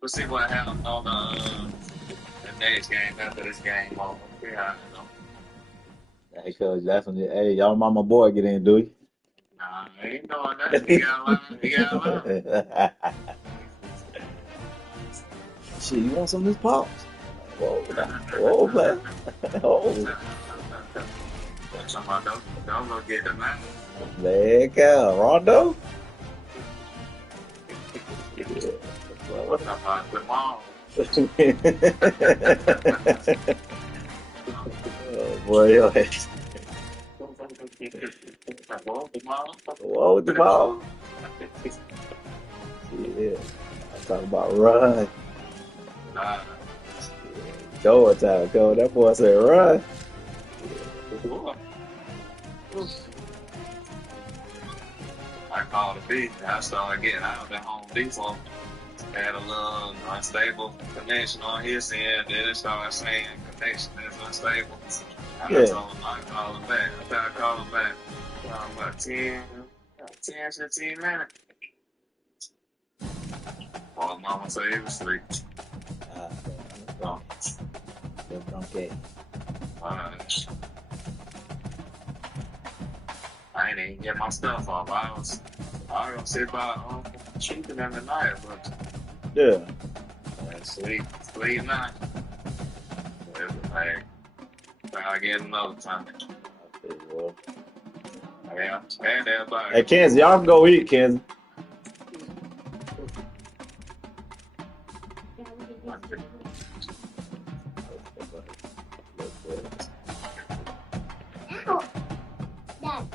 we'll see what happens on the next game after this game over. See how it go. Hey, cuz, definitely. Hey, y'all mind my boy get in, do Nah, I ain't doing that. He got a line. He got a line. you? Shit, you want some of this pops? Whoa, whoa, man. Oh, Don't go get the man. man, cow. Rondo? What's up about the mall? Oh, boy, yo. Whoa, with the ball? Yeah. I'm talking about run. Go time, go. That boy said run. I called a beat. I started getting out of Home Depot. Had a little unstable connection on his end. Then it started saying connection is unstable. I told him I call him back. I tried to call him back. About 10, 15 minutes. Well, mama said he was asleep. Okay. I ain't even get my stuff off. I was gonna sit by cheating in the night, but yeah, sleep now. It was like I'll get another time. Okay, well. Yeah, and everybody. Hey, Kansas, y'all can go eat, Kansas.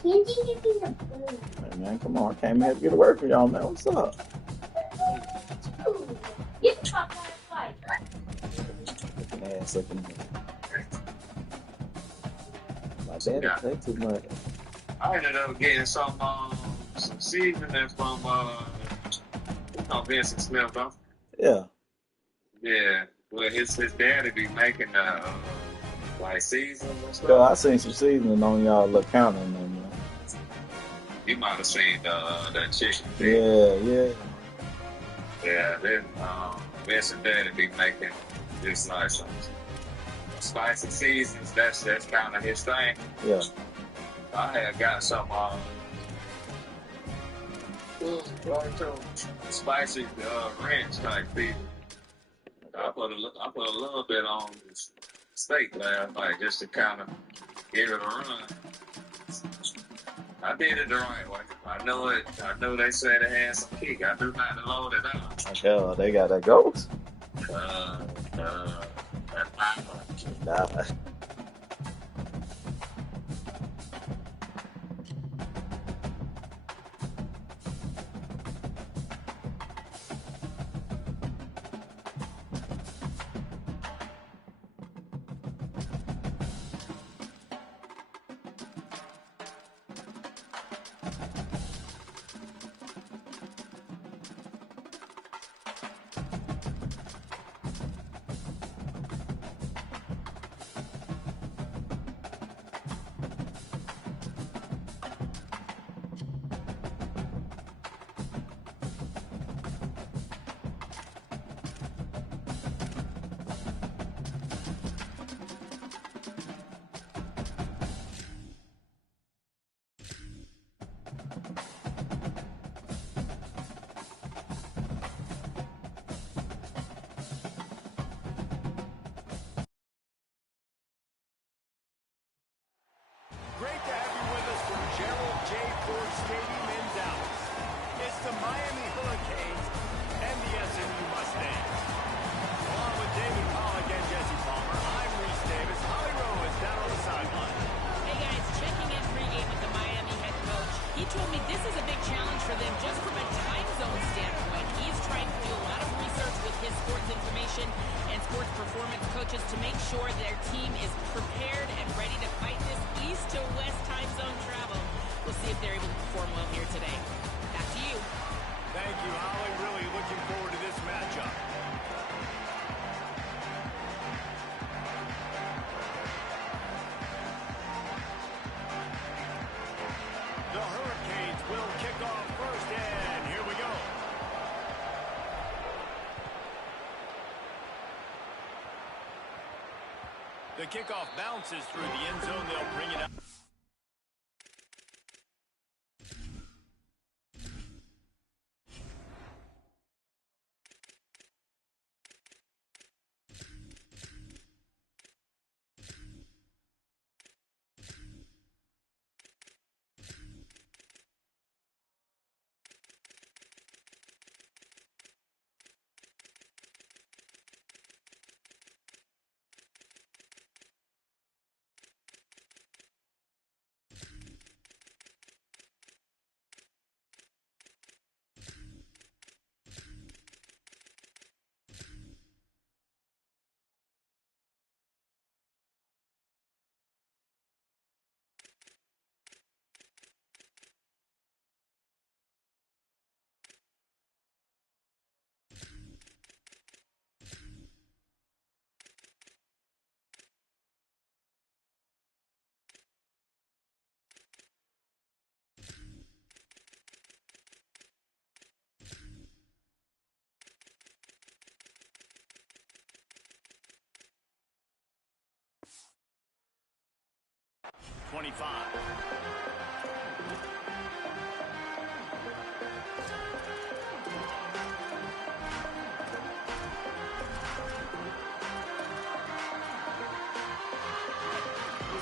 Hey, man, come on. I came here to get to work for y'all, man. What's up? Ass looking. My dad play too much. I ended up getting some seasoning from Vincent Smith, though. Yeah. Yeah. Well, his daddy be making like seasoning and stuff. Girl, I seen some seasoning on y'all little counter, man. You might have seen that chicken. Yeah. Yeah, then Vincent daddy be making this like some spicy seasons. That's kind of his thing. Yeah. I had got some spicy ranch type beef. I put a little bit on steak last night just to kind of give it a run. I did it the right way. I know they said it had some kick. I do not load it out. Hell, they got that ghost. Nah. Great to have you with us from Gerald J. Ford Stadium in Dallas. It's the Miami Hurricanes and the SMU Mustangs. Along with David Pollack and Jesse Palmer, I'm Reese Davis. Holly Rowe is down on the sideline. Hey guys, checking in pregame with the Miami head coach. He told me this is a big challenge for them just from a time zone standpoint. He's trying to do a lot of research with his sports information and sports performance coaches to make sure their team is prepared and ready to fight this east to west time zone travel. We'll see if they're able to perform well here today. Back to you. Thank you, Holly. Really looking forward to this matchup. The Hurricanes will kick off first, and here we go. The kickoff bounces through the end zone. They'll bring it up.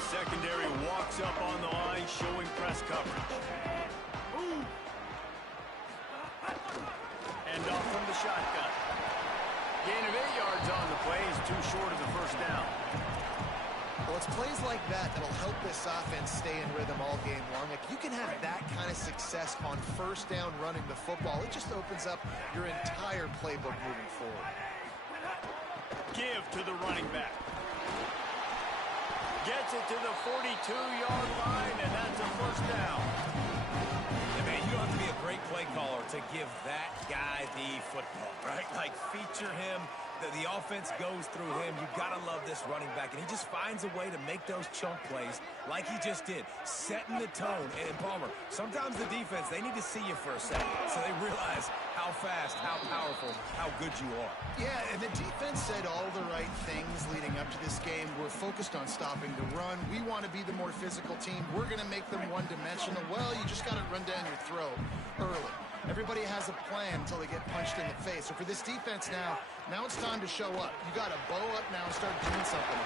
Secondary walks up on the line, showing press coverage. End off from the shotgun. Gain of 8 yards on the play is too short of the first down. Well, it's plays like that that'll help this offense stay in rhythm all game long. If you can have that kind of success on first down running the football, it just opens up your entire playbook moving forward. Give to the running back. Gets it to the 42-yard line, and that's a first down. And man, you don't have to be a great play caller to give that guy the football, right? Like, feature him. The offense goes through him. You've got to love this running back. And he just finds a way to make those chunk plays like he just did, setting the tone. And Palmer, sometimes the defense, they need to see you for a second so they realize how fast, how powerful, how good you are. Yeah, and the defense said all the right things leading up to this game. We're focused on stopping the run. We want to be the more physical team. We're going to make them one-dimensional. Well, you just got to run down your throat early. Everybody has a plan until they get punched in the face. So for this defense now it's time to show up. You got to bow up now and start doing something.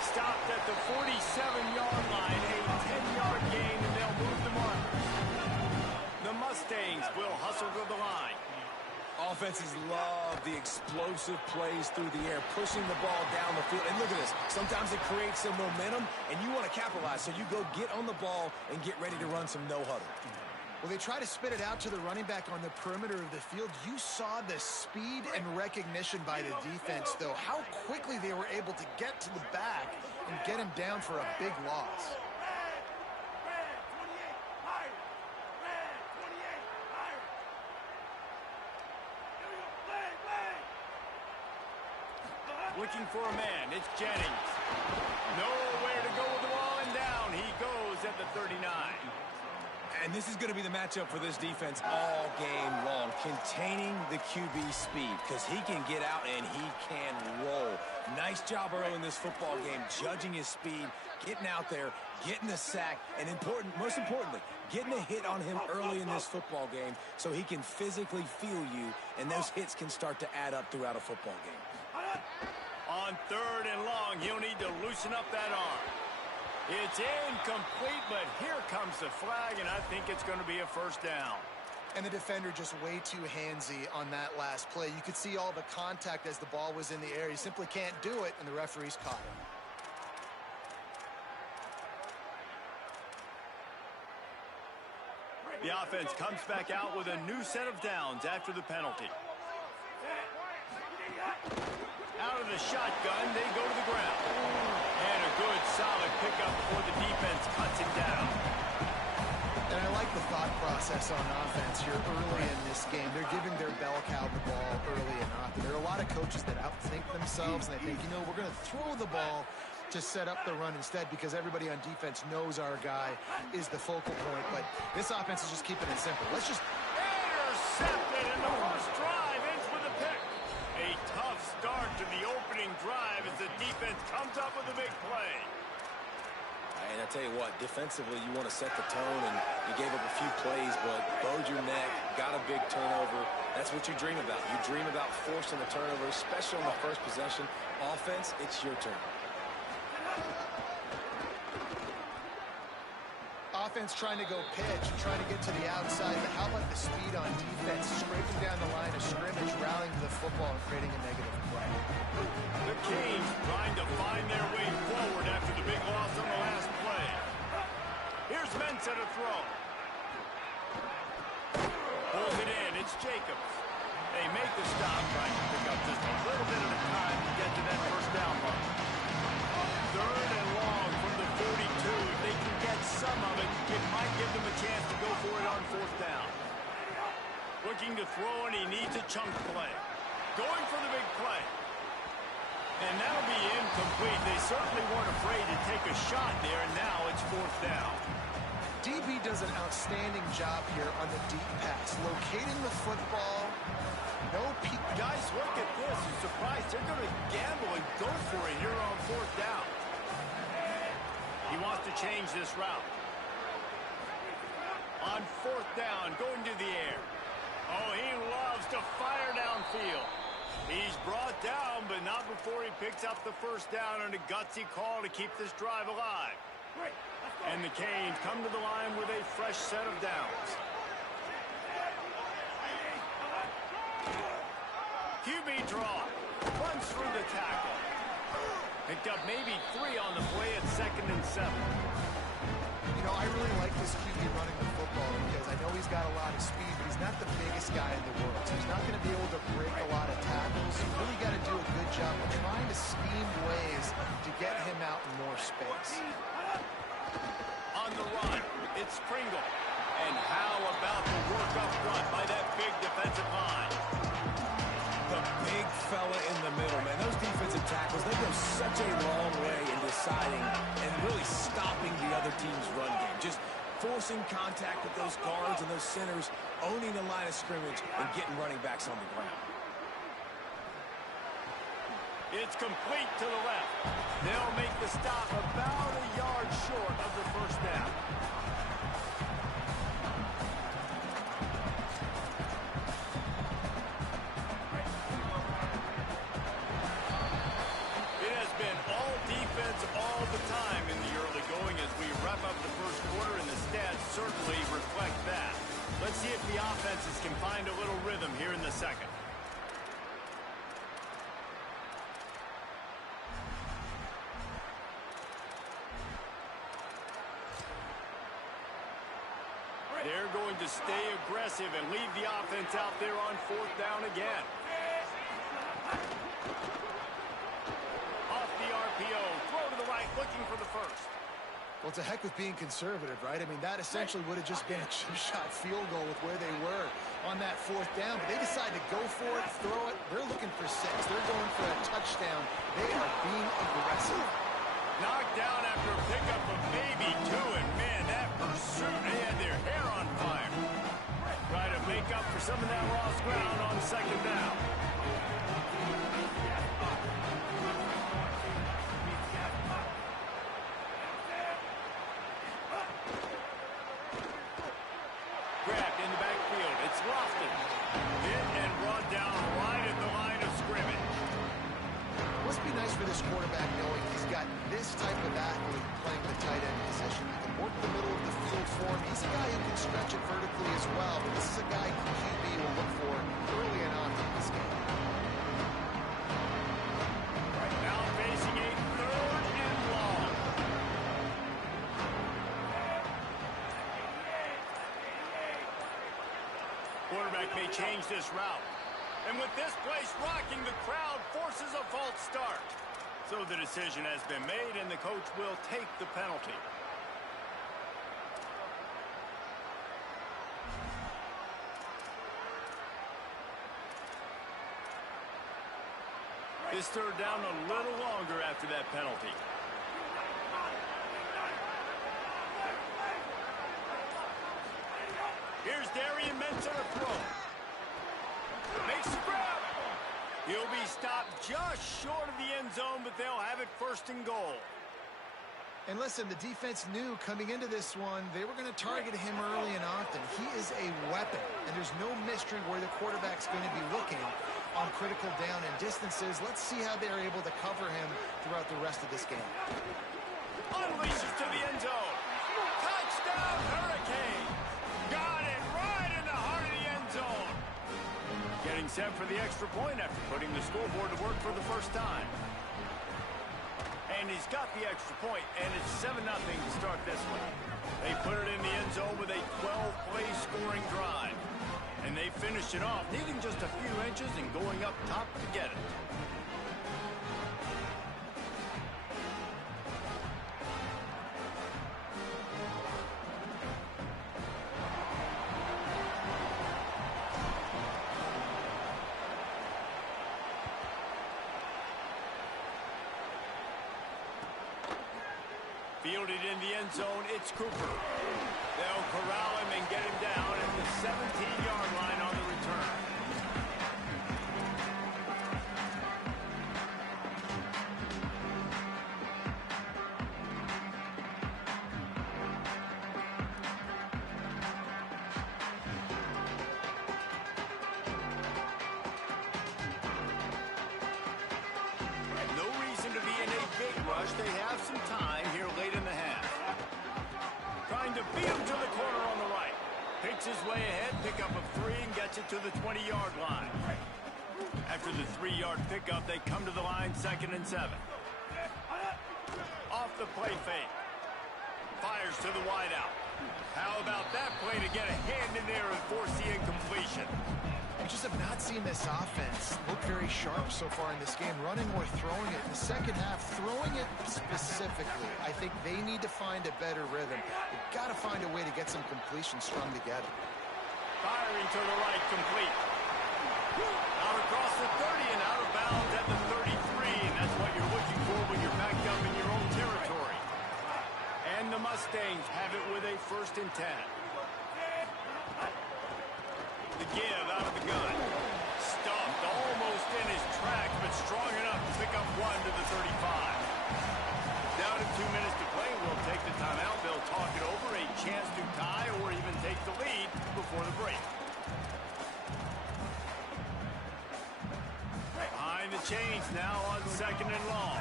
Stopped at the 47-yard line, a 10-yard gain, and they'll move the markers. The Mustangs will hustle to the line. Offenses love the explosive plays through the air, pushing the ball down the field. And look at this. Sometimes it creates some momentum, and you want to capitalize. So you go get on the ball and get ready to run some no-huddle. Well, they try to spit it out to the running back on the perimeter of the field. You saw the speed and recognition by the defense, though. How quickly they were able to get to the back and get him down for a big loss. Looking for a man. It's Jennings. Nowhere to go with the ball, and down he goes at the 39. And this is going to be the matchup for this defense all game long, containing the QB speed, because he can get out and he can roll. Nice job early in this football game, judging his speed, getting out there, getting the sack, and most importantly, getting a hit on him early in this football game so he can physically feel you, and those hits can start to add up throughout a football game. On 3rd and long, he'll need to loosen up that arm. It's incomplete, but here comes the flag, and I think it's going to be a first down. And the defender just way too handsy on that last play. You could see all the contact as the ball was in the air. He simply can't do it, and the referees caught him. The offense comes back out with a new set of downs after the penalty. Out of the shotgun, they go to the ground. And a good, solid pickup before the defense cuts him down. And I like the thought process on offense here early in this game. They're giving their bell cow the ball early and often. There are a lot of coaches that outthink themselves, and they think, we're going to throw the ball to set up the run instead because everybody on defense knows our guy is the focal point. But this offense is just keeping it simple. Let's just... Intercepted, and the first drive ends with a pick. A tough start to the opening opening drive as the defense comes up with a big play. And I tell you what, defensively, you want to set the tone, and you gave up a few plays, but bowed your neck, got a big turnover. That's what you dream about. You dream about forcing the turnover, especially on the first possession. Offense, it's your turn. Offense trying to go pitch, trying to get to the outside, but how about the speed on defense, scraping down the line of scrimmage, rallying to the football, and creating a negative play. The Canes trying to find their way forward after the big loss on the last play. Here's Ncaa to throw. Pulls it in. It's Jacobs. They make the stop, trying to pick up just a little bit at a time to get to that first down mark. Third and long from the 42. If they can get some of it, it might give them a chance to go for it on fourth down. Looking to throw, and he needs a chunk play. Going for the big play. And that'll be incomplete. They certainly weren't afraid to take a shot there, and now it's fourth down. DB does an outstanding job here on the deep pass, locating the football. No peek. Guys, look at this. You're surprised they're going to gamble and go for it here on fourth down. He wants to change this route. On fourth down, going to the air. Oh, he loves to fire downfield. He's brought down, but not before he picks up the first down and a gutsy call to keep this drive alive. And the Canes come to the line with a fresh set of downs. QB draw. Runs through the tackle. Picked up maybe 3 on the play at 2nd and 7. You know, I really like this QB running the football because I know he's got a lot of speed, but he's not the biggest guy in the world. So he's not going to be able to break a lot of tackles. You really got to do a good job of trying to scheme ways to get him out in more space. On the run, it's Pringle. And how about the work up front by that big defensive line? The big fella in the middle, man. Those defensive tackles, they go such a long way in deciding and really stopping the other team's run game. Just forcing contact with those guards and those centers, owning the line of scrimmage, and getting running backs on the ground. It's complete to the left. They'll make the stop about a yard short of the first down. It has been all defense all the time in the early going as we wrap up the first quarter, and the stats certainly reflect that. Let's see if the offenses can find a little rhythm here in the second. They're going to stay aggressive and leave the offense out there on fourth down again. Off the RPO, throw to the right, looking for the first. Well, it's a heck of being conservative, right? I mean, that essentially would have just been a chip-shot field goal with where they were on that fourth down. But they decided to go for it, throw it. They're looking for 6. They're going for a touchdown. They are being aggressive. Knocked down after a pickup of maybe 2, and man, that pursuit, they had their hair on fire. Try to make up for some of that lost ground on second down. Grabbed in the backfield. It's Lofton. Hit and brought down right at the line of scrimmage. Must be nice for this quarterback knowing he's got this type of athlete playing the tight end position. He can work the middle of the field for him. He's a guy who can stretch it vertically as well, but this is a guy QB will look for early and often in this game. Right now facing a 3rd and long. Quarterback may change this route. And with this place rocking, the crowd forces a false start. So the decision has been made, and the coach will take the penalty. This third down a little longer after that penalty. Here's Darian Ncaa to throw. Makes the grab. He'll be stopped just short of the end zone, but they'll have it first and goal. And listen, the defense knew coming into this one, they were going to target him early and often. He is a weapon, and there's no mystery where the quarterback's going to be looking on critical down and distances. Let's see how they're able to cover him throughout the rest of this game. Unleashes to the end zone. Touchdown, Hurricane. Got it right in the heart of the end zone. Getting set for the extra point after putting the scoreboard to work for the first time. And he's got the extra point, and it's 7-0 to start this one. They put it in the end zone with a 12-play scoring drive. And they finished it off, needing just a few inches and going up top to get it. Fielded in the end zone, it's Cooper. They'll corral him and get him down at the 17-yard line on the return. No reason to be in a big rush. They have some time here late in the half. Trying to beat him to the corner on the right. Picks his way ahead, pickup of 3, and gets it to the 20-yard line. After the 3-yard pickup, they come to the line 2nd and 7. Off the play fake. Fires to the wideout. How about that play to get a hand in there and force the incompletion? We just have not seen this offense look very sharp so far in this game, running or throwing it. In the second half, throwing it specifically, I think they need to find a better rhythm. They've got to find a way to get some completions strung together. Firing to the right, complete. Out across the 30 and out of bounds at the 33, and that's what you're looking for when you're backed up in your own territory. And the Mustangs have it with a 1st and 10. The give out of the gun. Stumped almost in his tracks, but strong enough to pick up 1 to the 35. Down to 2 minutes to play. We'll take the timeout. They'll talk it over. A chance to tie or even take the lead before the break. Behind the chains now on 2nd and long.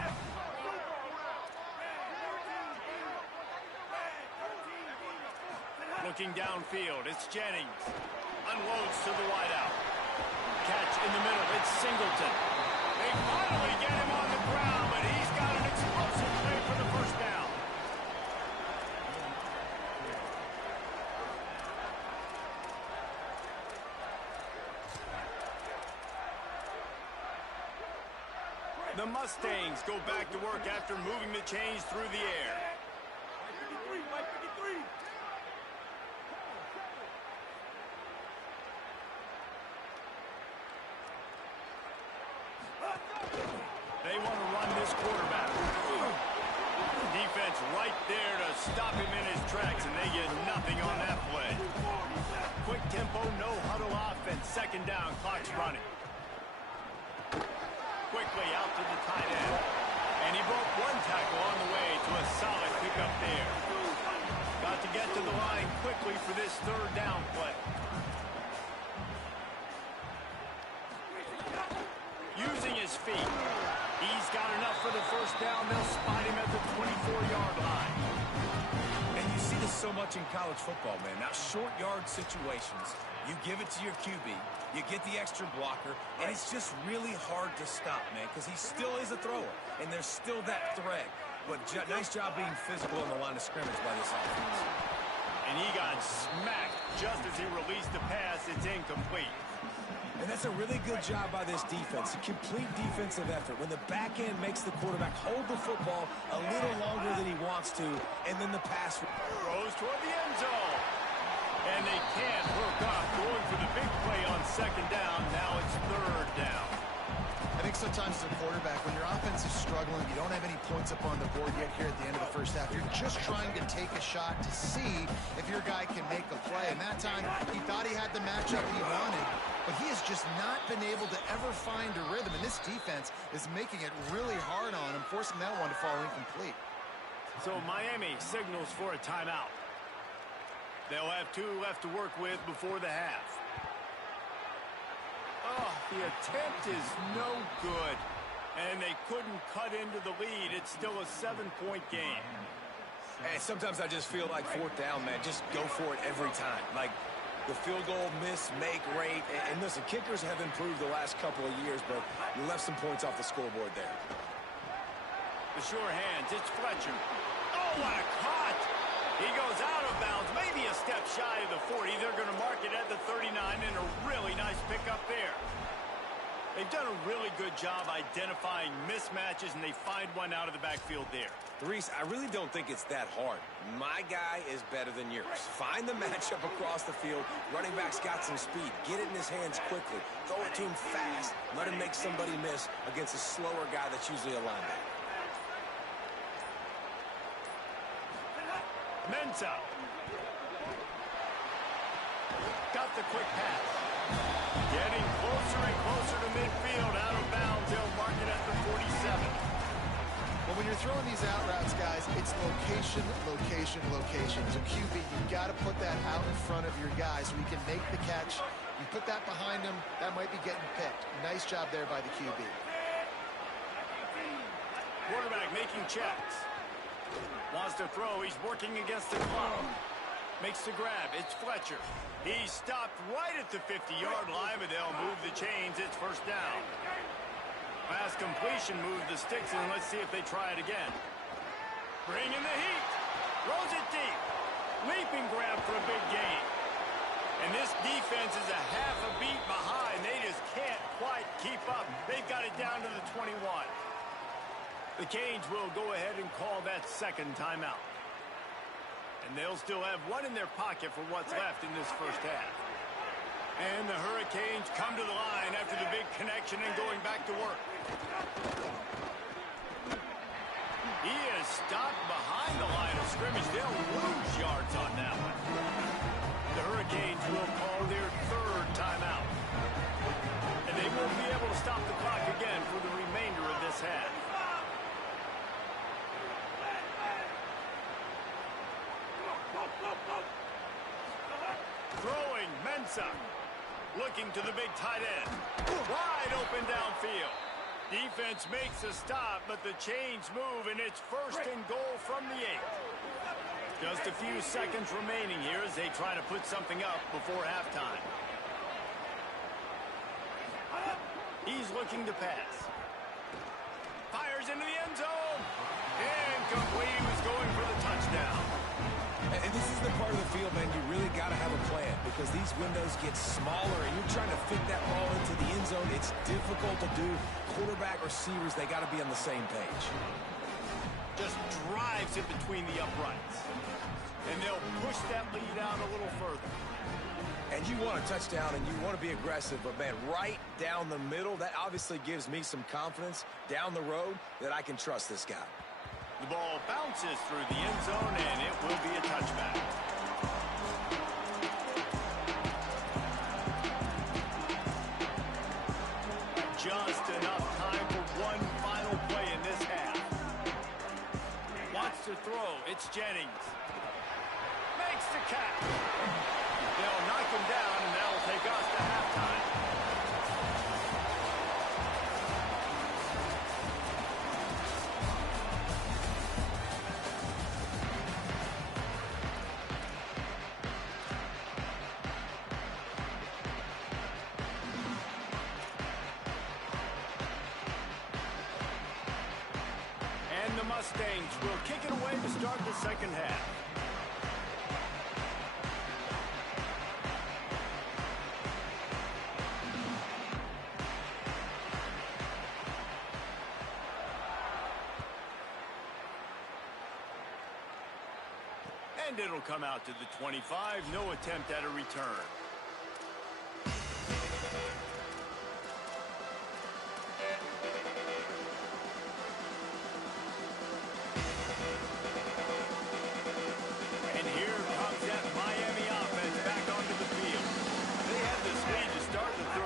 Looking downfield, it's Jennings. Unloads to the wideout. Catch in the middle, it's Singleton. They finally get him on the ground, but he's got an explosive play for the first down. The Mustangs go back to work after moving the chains through the air. They want to run this quarterback. Defense right there to stop him in his tracks, and they get nothing on that play. Quick tempo, no huddle offense. 2nd down, clock's running. Quickly out to the tight end. And he broke 1 tackle on the way to a solid pickup there. Got to get to the line quickly for this 3rd down play. Using his feet. He's got enough for the 1st down. They'll spot him at the 24-yard line. And you see this so much in college football, man. Now, short yard situations, you give it to your QB, you get the extra blocker, and it's just really hard to stop, man, because he still is a thrower, and there's still that threat. But nice job being physical on the line of scrimmage by this offense. And he got smacked just as he released the pass. It's incomplete. And that's a really good job by this defense, a complete defensive effort. When the back end makes the quarterback hold the football a little longer than he wants to, and then the pass Throws toward the end zone. And they can't hook up. Going for the big play on 2nd down. Now it's 3rd down. I think sometimes as a quarterback, when your offense is struggling, you don't have any points up on the board yet here at the end of the 1st half. You're just trying to take a shot to see if your guy can make a play. And that time, he thought he had the matchup he wanted. but he has just not been able to ever find a rhythm, and this defense is making it really hard on him, forcing that one to fall incomplete. So Miami signals for a timeout. They'll have 2 left to work with before the half. Oh, the attempt is no good. And they couldn't cut into the lead. It's still a 7-point game. And sometimes I just feel like 4th down, man. Just go for it every time. Like the field goal miss-make rate. And listen, kickers have improved the last couple of years, but you left some points off the scoreboard there. The sure hands. It's Fletcher. Oh, what a cut! He goes out of bounds, maybe a step shy of the 40. They're going to mark it at the 39, and a really nice pickup there. They've done a really good job identifying mismatches, and they find one out of the backfield there. Reese, I really don't think it's that hard. My guy is better than yours. Find the matchup across the field. Running back's got some speed. Get it in his hands quickly. Throw it to him fast. Let him make somebody miss against a slower guy that's usually a linebacker. Ncaa. Got the quick pass. Getting closer and closer to midfield. Out of bounds. They'll mark it at the 47. Well, when you're throwing these out routes, guys, it's location, location, location. So QB, you've got to put that out in front of your guy so he can make the catch. You put that behind him, that might be getting picked. Nice job there by the QB. Quarterback making checks. Wants to throw. He's working against the clock. Makes the grab. It's Fletcher. He stopped right at the 50-yard line, but they'll move the chains. It's 1st down. Pass completion moves the sticks, and let's see if they try it again. Bring in the heat. Throws it deep. Leaping grab for a big gain. And this defense is a half a beat behind. They just can't quite keep up. They've got it down to the 21. The Canes will go ahead and call that 2nd timeout. And they'll still have one in their pocket for what's left in this 1st half. And the Hurricanes come to the line after the big connection and going back to work. He is stopped behind the line of scrimmage. They'll lose yards on that one. The Hurricanes will call their 3rd timeout. And they won't be able to stop the clock again for the remainder of this half. Throwing, Ncaa. Looking to the big tight end. Wide open downfield. Defense makes a stop, but the chains move, and it's 1st and goal from the 8. Just a few seconds remaining here as they try to put something up before halftime. He's looking to pass. Fires into the end zone. Incomplete. He was going for the touchdown. And this is the part of the field, man, you really got to have a plan because these windows get smaller and you're trying to fit that ball into the end zone. It's difficult to do. Quarterback, receivers, they got to be on the same page. Just drives it between the uprights. And they'll push that lead out a little further. And you want a touchdown and you want to be aggressive, but, man, right down the middle, that obviously gives me some confidence down the road that I can trust this guy. The ball bounces through the end zone, and it will be a touchback. Just enough time for one final play in this half. Wants to throw. It's Jennings. Makes the catch. They'll knock him down, and that'll take us to halftime. And the Mustangs will kick it away to start the 2nd half. And it'll come out to the 25. No attempt at a return. And here comes that Miami offense back onto the field. They had this lead to start the 3rd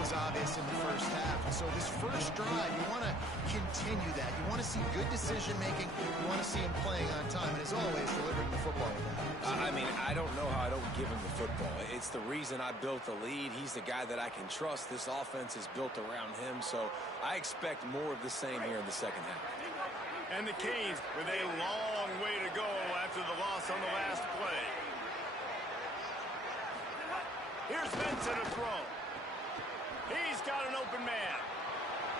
was obvious in the first half. And so this first drive, you want to continue that. You want to see good decision-making. You want to see him playing on time. And as always, delivering the football with that. I mean, I don't know how I don't give him the football. It's the reason I built the lead. He's the guy that I can trust. This offense is built around him. So I expect more of the same here in the second half. And the Canes with a long way to go after the loss on the last play. Here's Benson to throw. He's got an open man.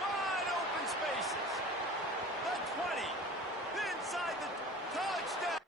Wide open spaces. The 20. Inside the touchdown.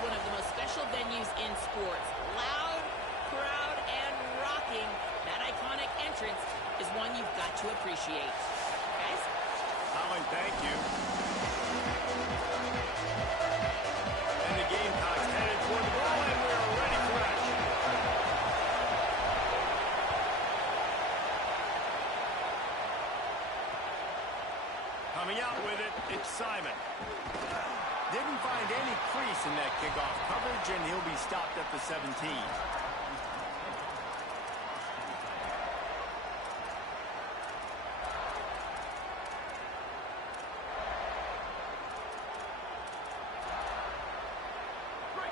one of the most special venues in sports. Loud, crowd, and rocking. That iconic entrance is one you've got to appreciate. Guys? Colin, thank you. And the Gamecocks headed toward the ball, and we're ready for action. Coming out with it, it's Simon. Didn't find any crease in that kickoff coverage, and he'll be stopped at the 17.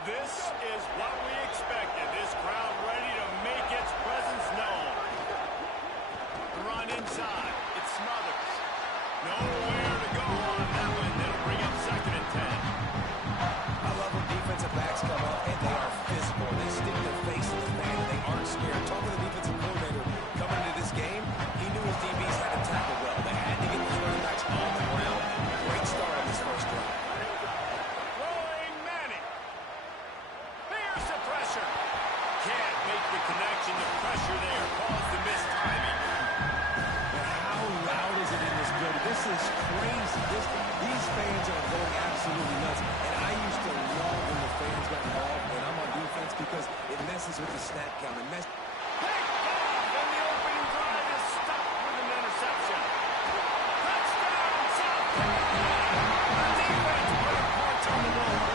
This is what we expected. This crowd ready to make its presence known. The run inside. It smothers. Nowhere to go on that one. They'll bring up 2nd and 10. I love when defensive backs come up and they are physical. They stick their face in the fan and they aren't scared. Talking to the defensive coordinator coming into this game, he knew his DBs had to tackle well. They had to get the running backs on the ground. Great start on this first drive. Throwing Manning. There's the pressure. Can't make the connection. The pressure there caused the missed timing. How loud is it in this building? This is crazy. These fans are going absolutely nuts. And I used to love when the fans got involved when I'm on defense because it messes with the snap count. It messes. Picked off, and the opening drive is stopped with an interception. Touchdown, South Carolina. The defense put points on the board.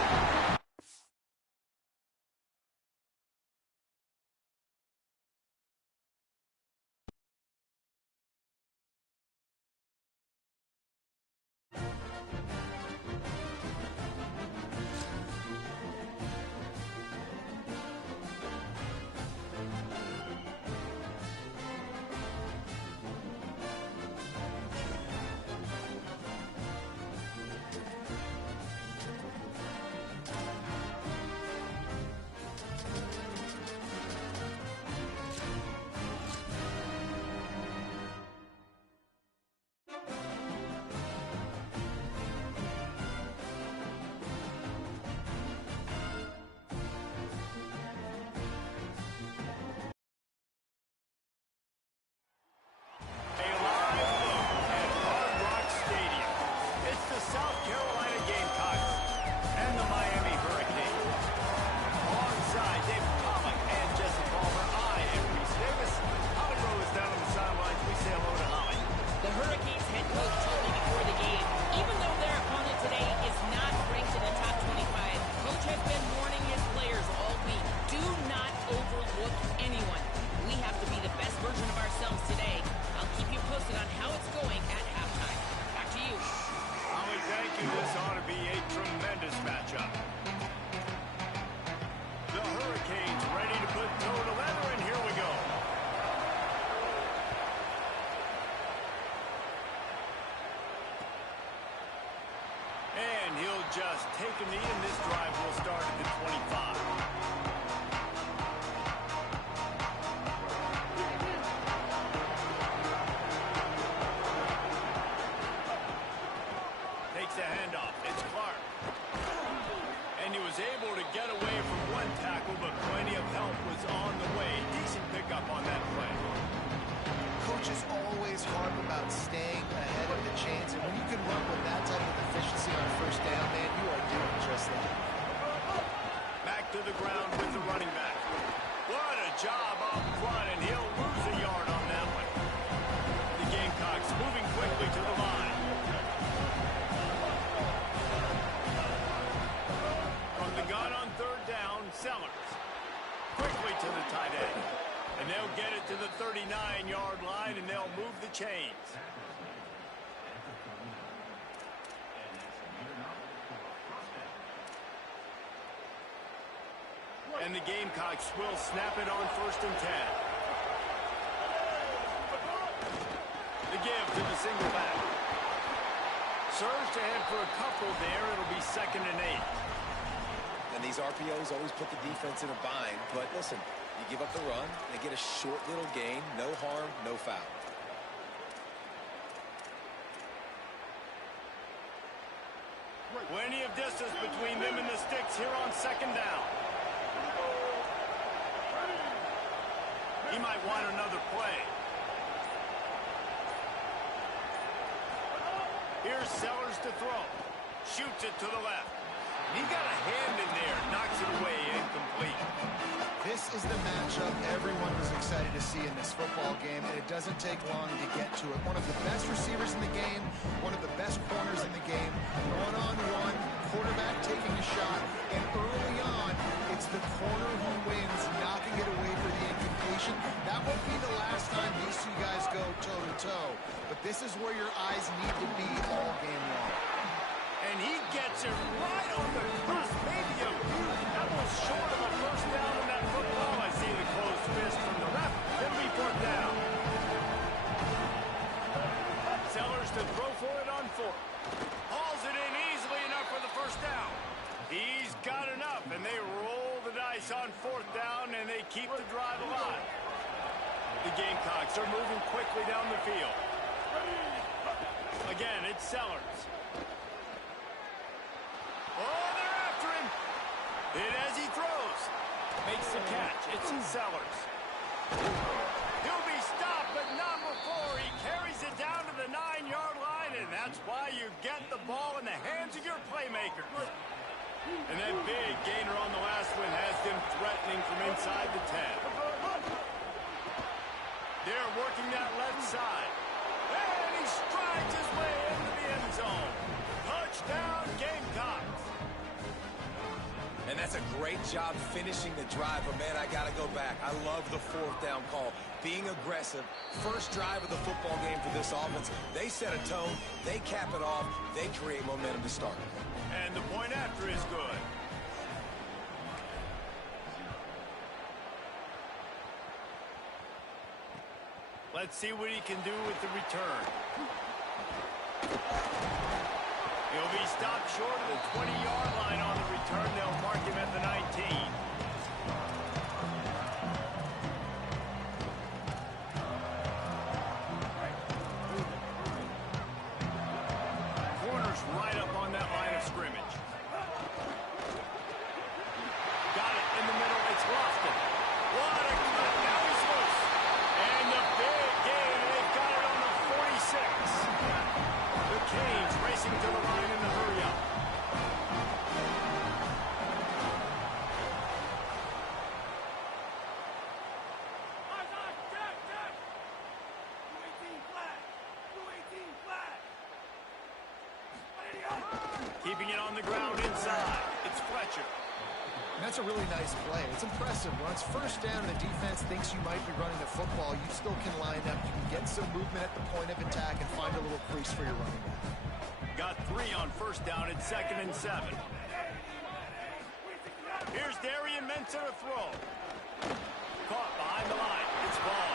A live look at Hard Rock Stadium. It's the South Carolina Gamecocks and the Miami Hurricanes. Alongside David Pollock and Jesse Palmer, I am Reese Davis. Holly Rowe is down on the sidelines. We say hello to Holly. The Hurricanes head coach told me before the game, even though their opponent today is not ranked in the top 25, coach has been warning his players all week. Do not overlook anyone. We have to be the best version of ourselves today. I'll keep you posted on how it's going at halftime. Back to you. Holly, thank you. This ought to be a tremendous matchup. The Hurricanes ready to put toe to leather, and here we go. And he'll just take a knee, and this drive will start at the 25. Takes a handoff. It's Clark. And he was able to get away from one tackle, but plenty of help was on the way. Decent pickup on that play. Coaches always harp about staying ahead of the chains, and when you can run with that type of efficiency on first down, man, you are doing just that. Back to the ground with the running back. What a job up front, and he'll lose a yard on that one. The Gamecocks moving quickly to the line. From the gun on 3rd down, Sellers. Quickly to the tight end. And they'll get it to the 39-yard line, and they'll move the chains. And the Gamecocks will snap it on 1st and 10. The give to the single back. Surge ahead for a couple there. It'll be 2nd and 8. And these RPOs always put the defense in a bind. But listen, you give up the run, they get a short little gain, no harm, no foul. Plenty of distance between them and the sticks mistakes here on second down. He might want another play. Here's Sellers to throw. Shoots it to the left. He got a hand in there. Knocks it away. Incomplete. This is the matchup everyone was excited to see in this football game, and it doesn't take long to get to it. One of the best receivers in the game, one of the best corners in the game, one-on-one, quarterback taking a shot, and early on, it's the corner who wins, knocking it away for the incompletion. That won't be the last time these two guys go toe-to-toe, but this is where your eyes need to be all game long. And he gets it right on the cusp, maybe a few pebbles short of a first down on that football. I see the closed fist from the ref. It'll be fourth down. Sellers to throw for it on fourth. Hauls it in easily enough for the first down. He's got enough, and they roll the dice on fourth down, and they keep the drive alive. The Gamecocks are moving quickly down the field. Again, it's Sellers. Oh, they're after him. Hit as he throws. Makes the catch. It's Sellers. He'll be stopped, but not before. He carries it down to the 9-yard line, and that's why you get the ball in the hands of your playmakers. And that big gainer on the last one has them threatening from inside the 10. They're working that left side. And he strides his way into the end zone. Touchdown, Gamecocks. And that's a great job finishing the drive. But, man, I got to go back. I love the fourth down call. Being aggressive. First drive of the football game for this offense. They set a tone. They cap it off. They create momentum to start. And the point after is good. Let's see what he can do with the return. He'll be stopped short of the 20-yard line on the return. They'll mark him at the 19. Corner's right up on that line of scrimmage. Got it in the middle. It's Lofton. What a cut. Now he's loose. And the big game. They've got it on the 46. The Canes racing to the line in the hurry-up. Keeping it on the ground inside. It's Fletcher. And that's a really nice play. It's impressive. When it's first down and the defense thinks you might be running the football, you still can line up. You can get some movement at the point of attack and find a little crease for your running back. Got 3 on first down. It's 2nd and 7. Here's Darian Mensah to throw. Caught behind the line. It's ball.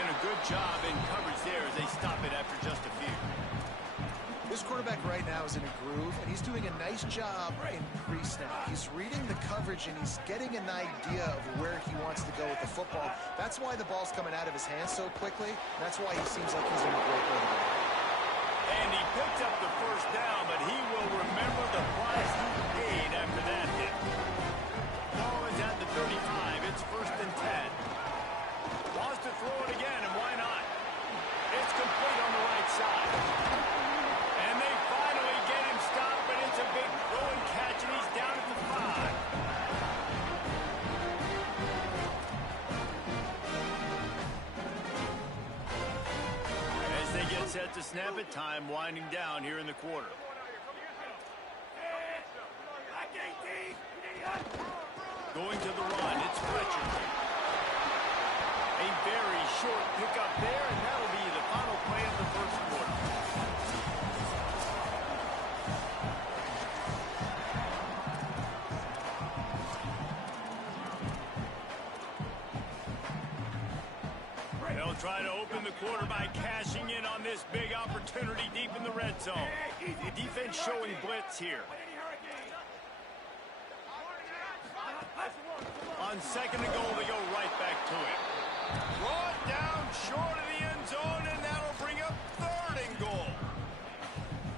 And a good job in coverage there as they stop it after just a few. This quarterback right now is in a groove, and he's doing a nice job in pre-snap. He's reading the coverage, and he's getting an idea of where he wants to go with the football. That's why the ball's coming out of his hands so quickly. That's why he seems like he's in a great way. And he picked up the first down, but he will remember the price he paid after that hit. Ball is at the 35. It's 1st and 10. Wants to throw it again, and why not? It's complete on the right side. And they finally get him stopped, but it's a big throw and catch, and he's down at the 5. As they get set to snap it, time winding down here in the quarter. Going to the run, it's Fletcher. A very short pickup there, and that'll be the final play of the first quarter. They'll try to open the quarter by cashing in on this big opportunity deep in the red zone. The defense showing blitz here. On 2nd and goal, they go right back to it. Brought down short of the end zone, and that'll bring up 3rd and goal.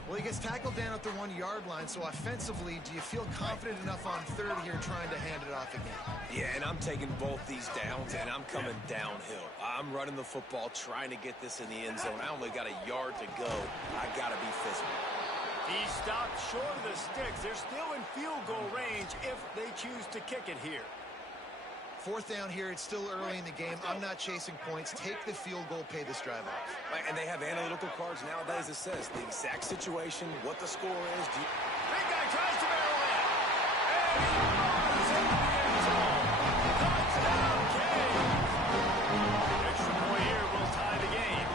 Well, you gets tackled down at the 1-yard line, so offensively, do you feel confident enough on third here trying to hand it off again? Yeah, and I'm taking both these downs, and I'm coming downhill. I'm running the football, trying to get this in the end zone. I only got a yard to go. I got to be physical. He stopped short of the sticks. They're still in field goal range if they choose to kick it here. 4th down here. It's still early in the game. I'm not chasing points. Take the field goal, pay this drive off. And they have analytical cards nowadays that says the exact situation, what the score is. Big guy tries to barrel in. And he runs into the end zone. Touchdown, Canes. Extra point here will tie the game.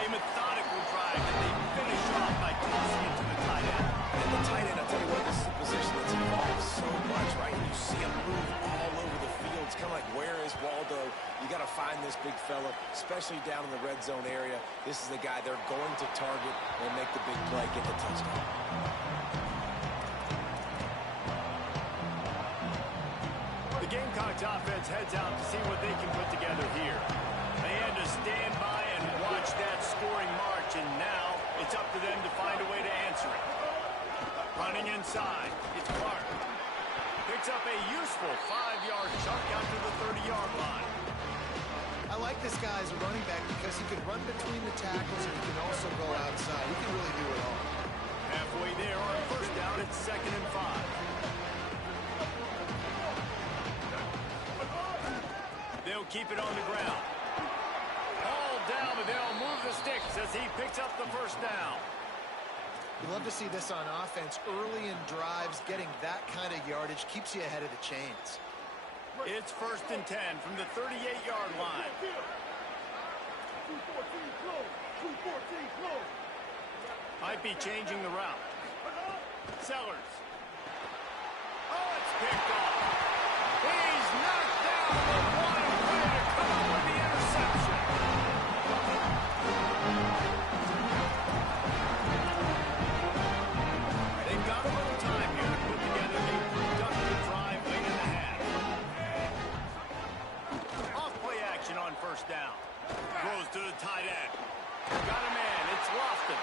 A methodical drive, and they finish off by tossing it to the tight end. And the tight end, I'll tell you what, this is a position that's involved so much, right? You see him move all over the field. It's kind of like, where is Waldo? You got to find this big fella, especially down in the red zone area. This is the guy they're going to target and make the big play, get the touchdown. The Gamecocks offense heads out to see what they can put together here. They had to stand by and watch that scoring march, and now it's up to them to find a way to answer it. Running inside, it's Clark. Picks up a useful 5-yard chunk out to the 30-yard line. I like this guy as a running back because he can run between the tackles and he can also go outside. He can really do it all. Halfway there on 1st down, it's 2nd and 5. They'll keep it on the ground. All down, but they'll move the sticks as he picks up the 1st down. You love to see this on offense. Early in drives, getting that kind of yardage keeps you ahead of the chains. It's 1st and 10 from the 38-yard line. Might be changing the route. Sellers. Oh, it's picked off. He's knocked down, but what a way to come up with the interception. They've got a little time here to put together a productive drive late in the half. Off play action on 1st down. Throws to the tight end. Got a man. It's Lofton.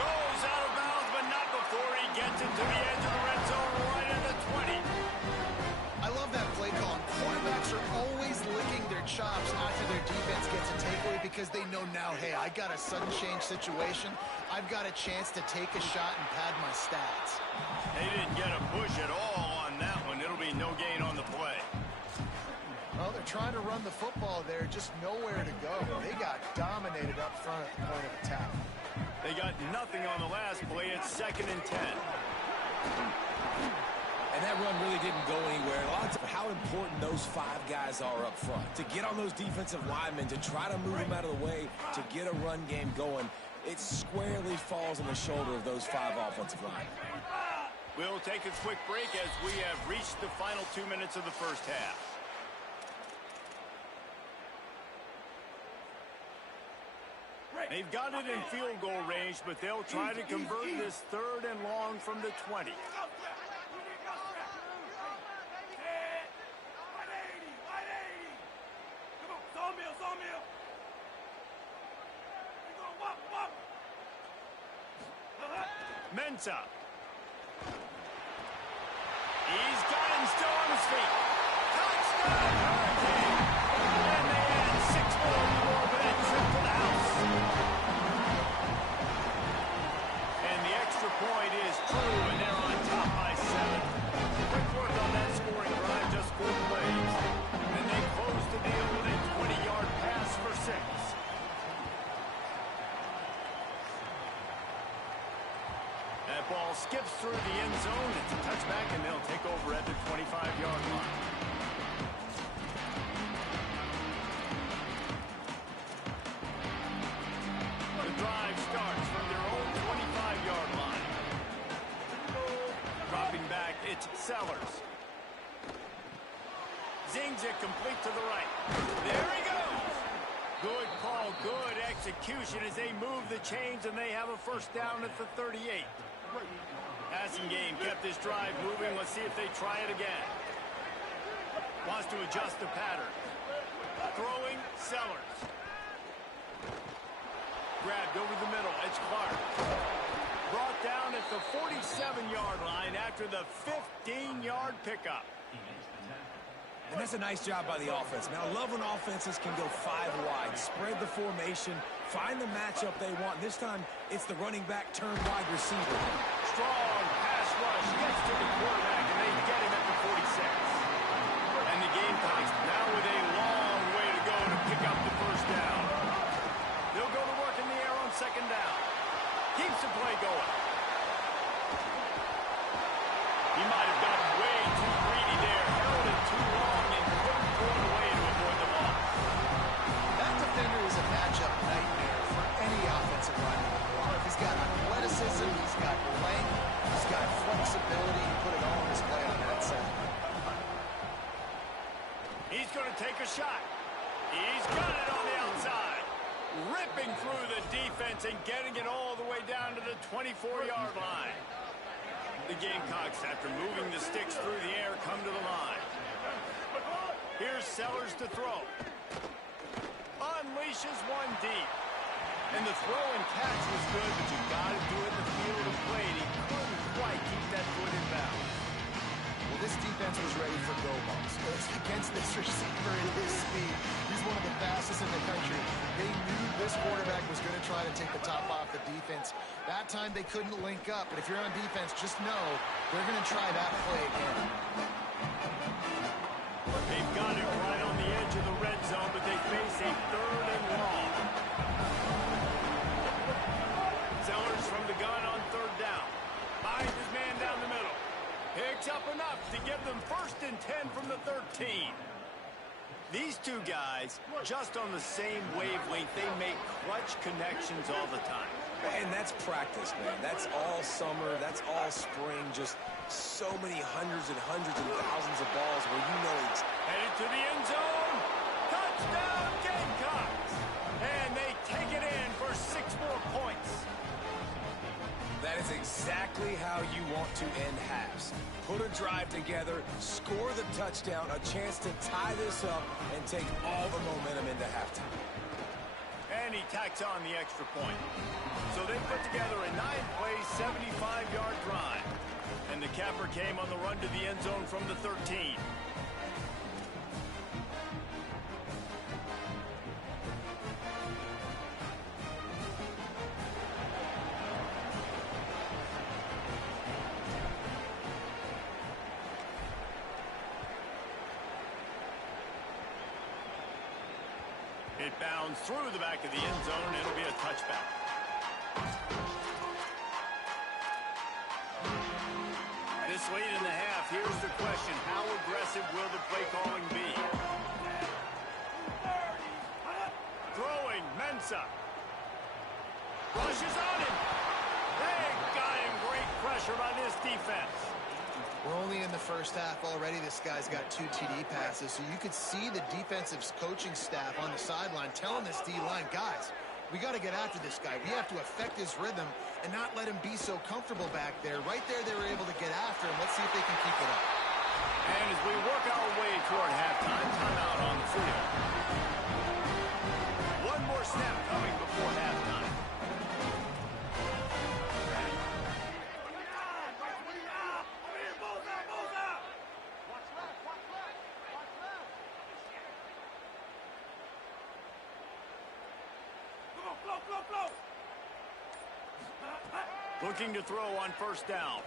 Goes out of bounds, but not before he gets into the edge of the red zone right at the 20. I love that play call. Quarterbacks are always licking their chops after their defense gets a takeaway because they know now, hey, I got a sudden change situation. I've got a chance to take a shot and pad my stats. They didn't get a push at all on that one. It'll be no gain on the play. Well, they're trying to run the football there, just nowhere to go. They got dominated up front at the point of attack. They got nothing on the last play. It's 2nd and 10. And that run really didn't go anywhere. Lots of how important those 5 guys are up front. To get on those defensive linemen, to try to move them out of the way, to get a run game going, it squarely falls on the shoulder of those 5 offensive linemen. We'll take a quick break as we have reached the final 2 minutes of the 1st half. They've got it in field goal range, but they'll try to convert this 3rd and long from the 20. Ncaa. He's got him still on his feet. Touchdown, Hurricane! And they add 6 more for that trip to the house. And the extra point is true, and they're on top by 7. Quick work on that scoring drive, just 4 plays. And they close the deal with a 20-yard pass for 6. That ball skips through the end zone. It's a touchback, and they'll take over at the 25-yard line. The drive starts from their own 25-yard line. Dropping back, it's Sellers. Zings it complete to the right. There he goes. Good call, good execution as they move the chains, and they have a 1st down at the 38. Passing game kept this drive moving. Let's see if they try it again. Wants to adjust the pattern. Throwing, Sellers. Grabbed over the middle. It's Clark. Brought down at the 47-yard line after the 15-yard pickup. And that's a nice job by the offense. Now, I love when offenses can go 5 wide, spread the formation, find the matchup they want. This time, it's the running back turned wide receiver. Strong pass rush gets to the quarterback, and they get him at the 46. And the Gamecocks now with a long way to go to pick up the first down. They'll go to work in the air on second down. Keeps the play going. He might have gotten way too greedy there, held it too long, and couldn't pull it away to avoid the loss. That defender is a matchup nightmare for any offensive lineman to block. He's got athleticism, he's got length, he's got flexibility. He put it all on display on that side. He's going to take a shot. He's got it on the outside. Ripping through the defense and getting it all the way down to the 24-yard line. The Gamecocks, after moving the sticks through the air, come to the line. Here's Sellers to throw. Unleashes one deep. And the throw and catch was good, but you got to do it in the field of play. He couldn't quite keep that foot in bounds. Well, this defense was ready for go balls. Against this receiver at his speed, he's one of the fastest in the country. They knew this quarterback was going to try to take the top off the defense. That time they couldn't link up, but if you're on defense, just know they're going to try that play again. They've got it right on the edge of the red zone, but they face a 3rd and long. Sellers from the gun on 3rd down. Finds his man down the middle. Picks up enough to give them 1st and 10 from the 13. These two guys, just on the same wavelength, they make clutch connections all the time. And that's practice, man. That's all summer. That's all spring. Just so many hundreds and thousands of balls where you know it's... Headed to the end zone. Touchdown, Gamecocks. And they take it in for 6 more points. That is exactly how you want to end halves. Put a drive together, score the touchdown, a chance to tie this up, and take all the momentum into halftime. And he tacks on the extra point. So they put together a 9-play, 75-yard drive. And the capper came on the run to the end zone from the 13. It bounds through the back of the end zone. It'll be a touchback. This late in the half, here's the question. How aggressive will the play calling be? Throwing, Ncaa. Rushes on him. They got him. Great pressure by this defense. We're only in the first half already. This guy's got 2 TD passes, so you could see the defensive coaching staff on the sideline telling this D-line, guys, we got to get after this guy. We have to affect his rhythm and not let him be so comfortable back there. Right there, they were able to get after him. Let's see if they can keep it up. And as we work our way toward halftime, timeout on the field. One more snap coming before halftime. Looking to throw on 1st down.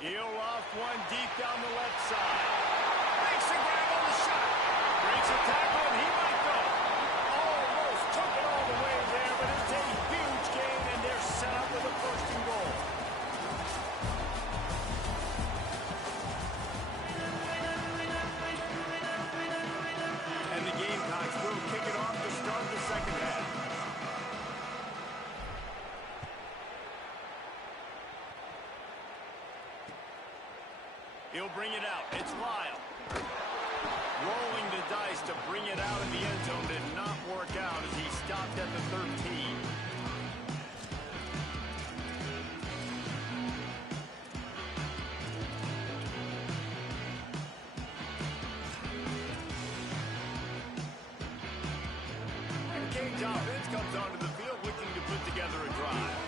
He'll off one deep down the left side. Makes a grab on the shot. Breaks a tackle and he might go. Almost took it all the way there, but it's a huge gain and they're set up with a 1st and goal. And the Gamecocks will kick it off to start the 2nd half. He'll bring it out. It's Lyle. Rolling the dice to bring it out in the end zone did not work out as he stopped at the 13. And Cage offense comes onto the field looking to put together a drive.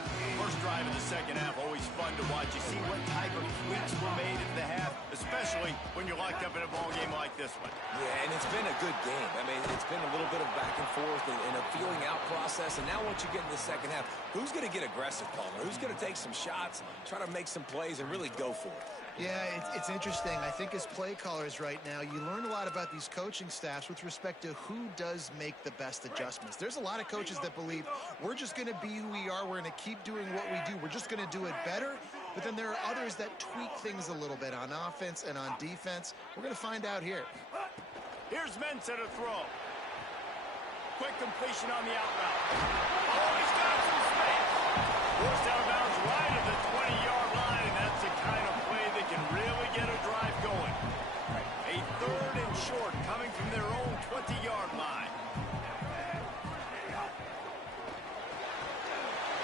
second half always fun to watch. You see what type of tweaks were made at the half, especially when you're locked up in a ball game like this one. Yeah, and it's been a good game. I mean, it's been a little bit of back and forth and a feeling out process. And now once you get in the second half, who's going to get aggressive, Palmer? Who's going to take some shots, try to make some plays, and really go for it? Yeah, it's interesting. I think as play callers right now, you learn a lot about these coaching staffs with respect to who does make the best adjustments. There's a lot of coaches that believe we're just going to be who we are. We're going to keep doing what we do. We're just going to do it better. But then there are others that tweak things a little bit on offense and on defense. We're going to find out here. Here's Ncaa to throw. Quick completion on the out route. Oh, he's got some space. Forced out of bounds right at the 20-yard line, and that's the kind of play that can really get a drive going. A 3rd and short coming from their own 20-yard line.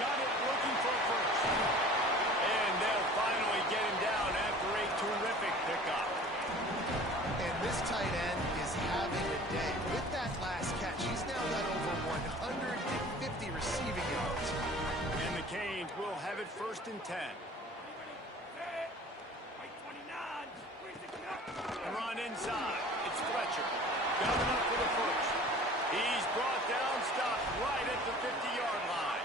Got it looking for a first. And they'll finally get him down after a terrific pickup. And this tight end is having a day. With that last catch, he's now got over 150 receiving yards. And the Canes will have it 1st and 10. And run inside. It's Fletcher. Got enough for the first. He's brought down, stopped right at the 50-yard line.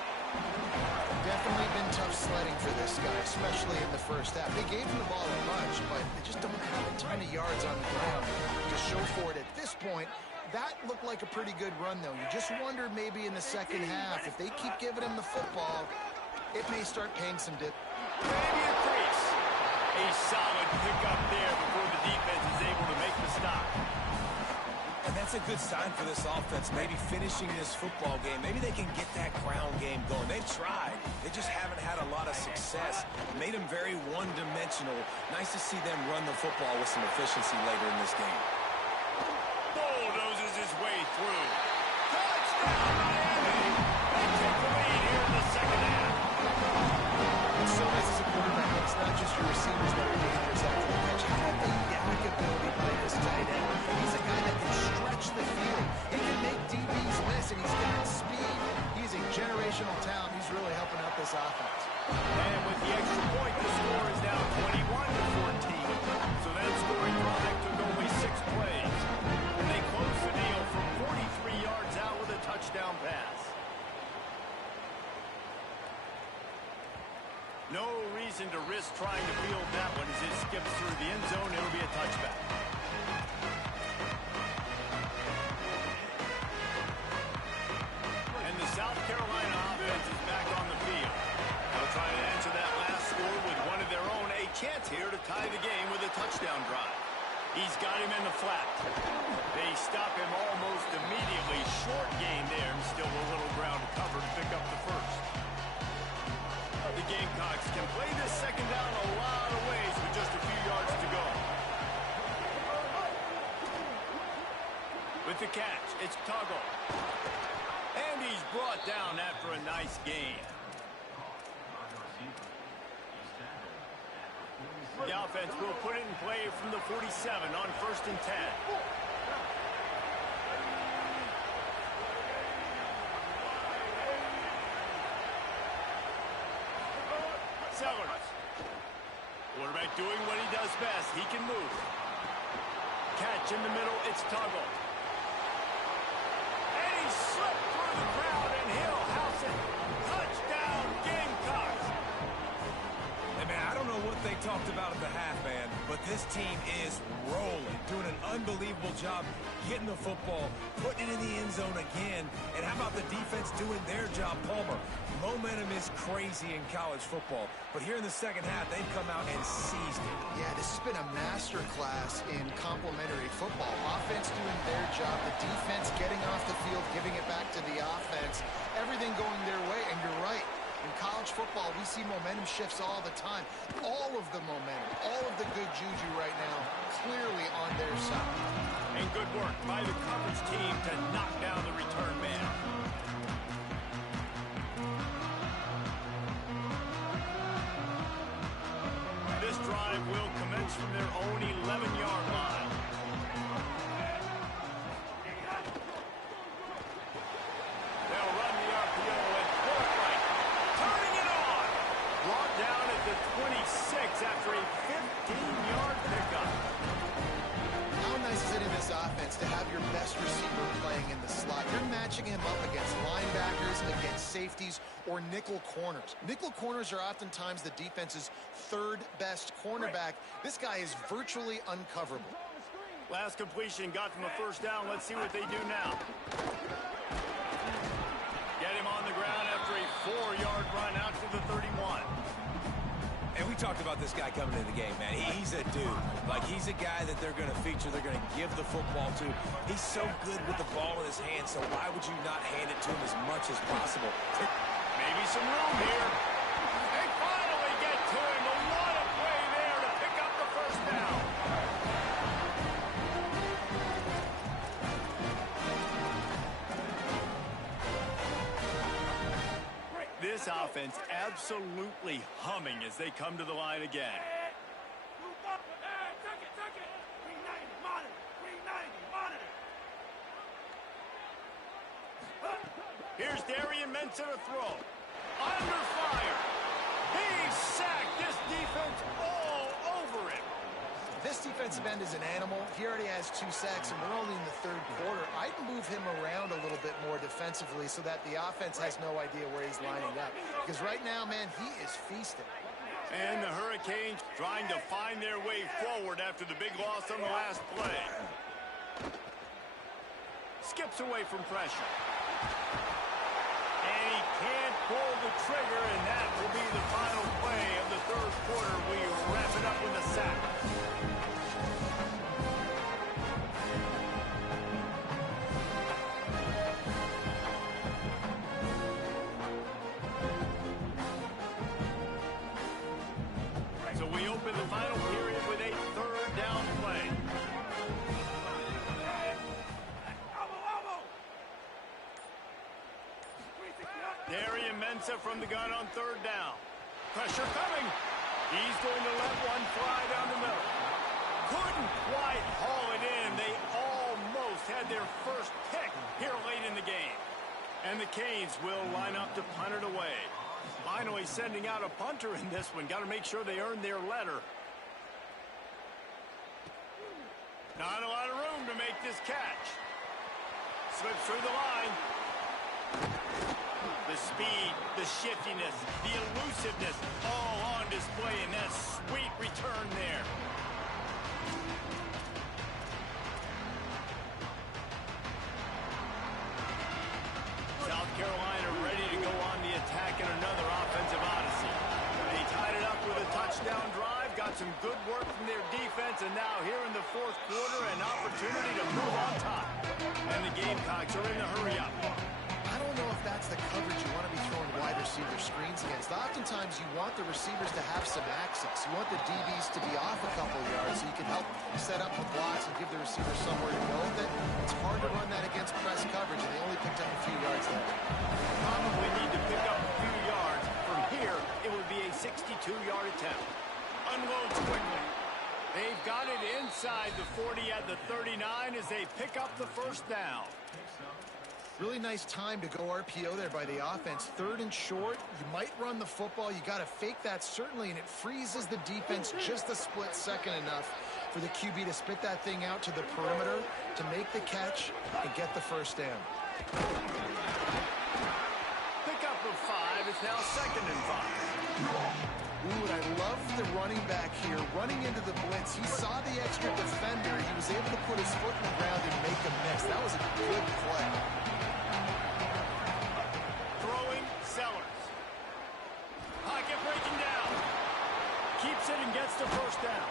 Definitely been tough sledding for this guy, especially in the first half. They gave him the ball a bunch, but they just don't have a ton of yards on the ground to show for it at this point. That looked like a pretty good run, though. You just wonder maybe in the second half, if they keep giving him the football, it may start paying some dip. Maybe a crease. A solid pickup there before the defense is able to make the stop. And that's a good sign for this offense, maybe finishing this football game. Maybe they can get that ground game going. They've tried. They just haven't had a lot of success. Made them very one-dimensional. Nice to see them run the football with some efficiency later in this game. Bulldozes his way through. Touchdown, Miami! They take the lead here in the second half. It's so nice as a quarterback. It's not just your receivers that are dangerous after the catch. How about the yak ability by this tight end? He's a guy that can stretch the field. He can make DBs miss, and he's got speed. He's a generational talent. He's really helping out this offense. And with the extra point, the score is now 21-14. So that scoring drive took only 6 plays. And they close the deal from 43 yards out with a touchdown pass. No reason to risk trying to field that one as it skips through the end zone. It'll be a touchback. And the South Carolina offense is back on the field. They'll try to answer that last score with one of their own. A chance here to tie the game with a touchdown drive. He's got him in the flat. They stop him almost immediately. Short gain there, and still a little ground to cover to pick up the first. The Gamecocks can play this second down a lot of ways with just a few yards to go. With the catch, it's Tuggle. And he's brought down after a nice gain. The offense will put it in play from the 47 on 1st and 10. Sellers. Quarterback doing what he does best. He can move. Catch in the middle. It's Tuggle. And he slipped through the crowd, and he'll house it. Touchdown, Gamecocks. Hey, man, I don't know what they talked about at the half, man, but this team is rolling, doing an unbelievable job getting the football, putting it in the end zone again. And how about the defense doing their job, Palmer? Momentum is crazy in college football, but here in the second half, they've come out and seized it. Yeah, this has been a master class in complementary football. Offense doing their job, the defense getting off the field, giving it back to the offense, everything going their way, and you're right. In college football, we see momentum shifts all the time. All of the momentum, all of the good juju right now, clearly on their side. And good work by the coverage team to knock down the return man. This drive will commence from their own 11-yard line. They'll run the RPO and throw it right. Turning it on. Brought isn't against safeties or nickel corners. Nickel corners are oftentimes the defense's third best cornerback. This guy is virtually uncoverable. Last completion got them a first down. Let's see what they do now. Get him on the ground after a 4-yard run out to the 31. And we talked about this guy coming into the game, man. He's a dude. Like, he's a guy that they're going to feature, they're going to give the football to. He's so good with the ball in his hands, so why would you not hand it to him as much as possible? Maybe some room here. They finally get to him. A lot of play there to pick up the first down. This offense absolutely humming as they come to the line again. Here's Ncaa to throw. Under fire. He sacked. This defense all over him. This defensive end is an animal. He already has 2 sacks, and we're only in the third quarter. I'd move him around a little bit more defensively so that the offense has no idea where he's lining up. Because right now, man, he is feasting. And the Hurricanes trying to find their way forward after the big loss on the last play. Skips away from pressure. And he can't pull the trigger, and that will be the final play of the third quarter. We wrap it up with a sack. So we open the final period with a third down play. Ncaa from the gun on third down. Pressure coming. He's going to let one fly down the middle. Couldn't quite haul it in. They almost had their first pick here late in the game. And the Canes will line up to punt it away. Finally sending out a punter in this one. Got to make sure they earn their letter. Not a lot of room to make this catch. Slips through the line. The speed, the shiftiness, the elusiveness, all on display in that sweet return there. South Carolina ready to go on the attack in another offensive odyssey. They tied it up with a touchdown drive, got some good work from their defense, and now here in the fourth quarter, an opportunity to move on top. And the Gamecocks are in the hurry-up. I don't know if that's the coverage you want to be throwing wide receiver screens against. Oftentimes, you want the receivers to have some access. You want the DBs to be off a couple of yards so you can help set up the blocks and give the receiver somewhere to go with it. It's hard to run that against press coverage, and they only picked up a few yards there. Probably need to pick up a few yards. From here, it would be a 62-yard attempt. Unloads quickly. They've got it inside the 40 at the 39 as they pick up the first down. Really nice time to go RPO there by the offense. Third and short, you might run the football. You got to fake that, certainly, and it freezes the defense just a split second enough for the QB to spit that thing out to the perimeter to make the catch and get the first down. Pickup of 5. It's now 2nd and 5. Ooh, and I love the running back here. Running into the blitz, he saw the extra defender. He was able to put his foot in the ground and make a miss. That was a good play. Throwing Sellers. Pocket breaking down. Keeps it and gets the first down.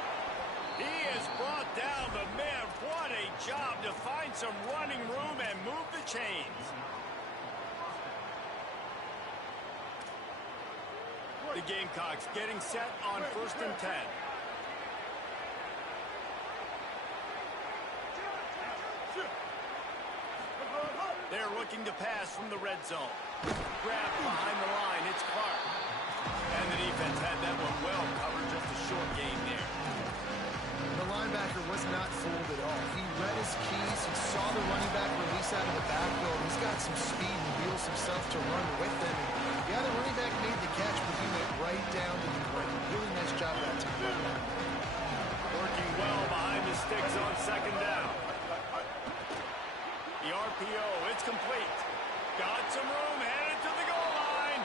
He has brought down the man. What a job to find some running room and move the chains. The Gamecocks getting set on 1st and 10. They're looking to pass from the red zone. Grabbed behind the line. It's Clark. And the defense had that one well covered. Just a short gain there. The linebacker was not fooled at all. He read his keys. He saw the running back release out of the backfield. He's got some speed and wheels himself to run with them. And yeah, the running back made the catch, but he went right down to the ground. Really nice job that time. Working well behind the sticks on 2nd down. The RPO, it's complete. Got some room, headed to the goal line.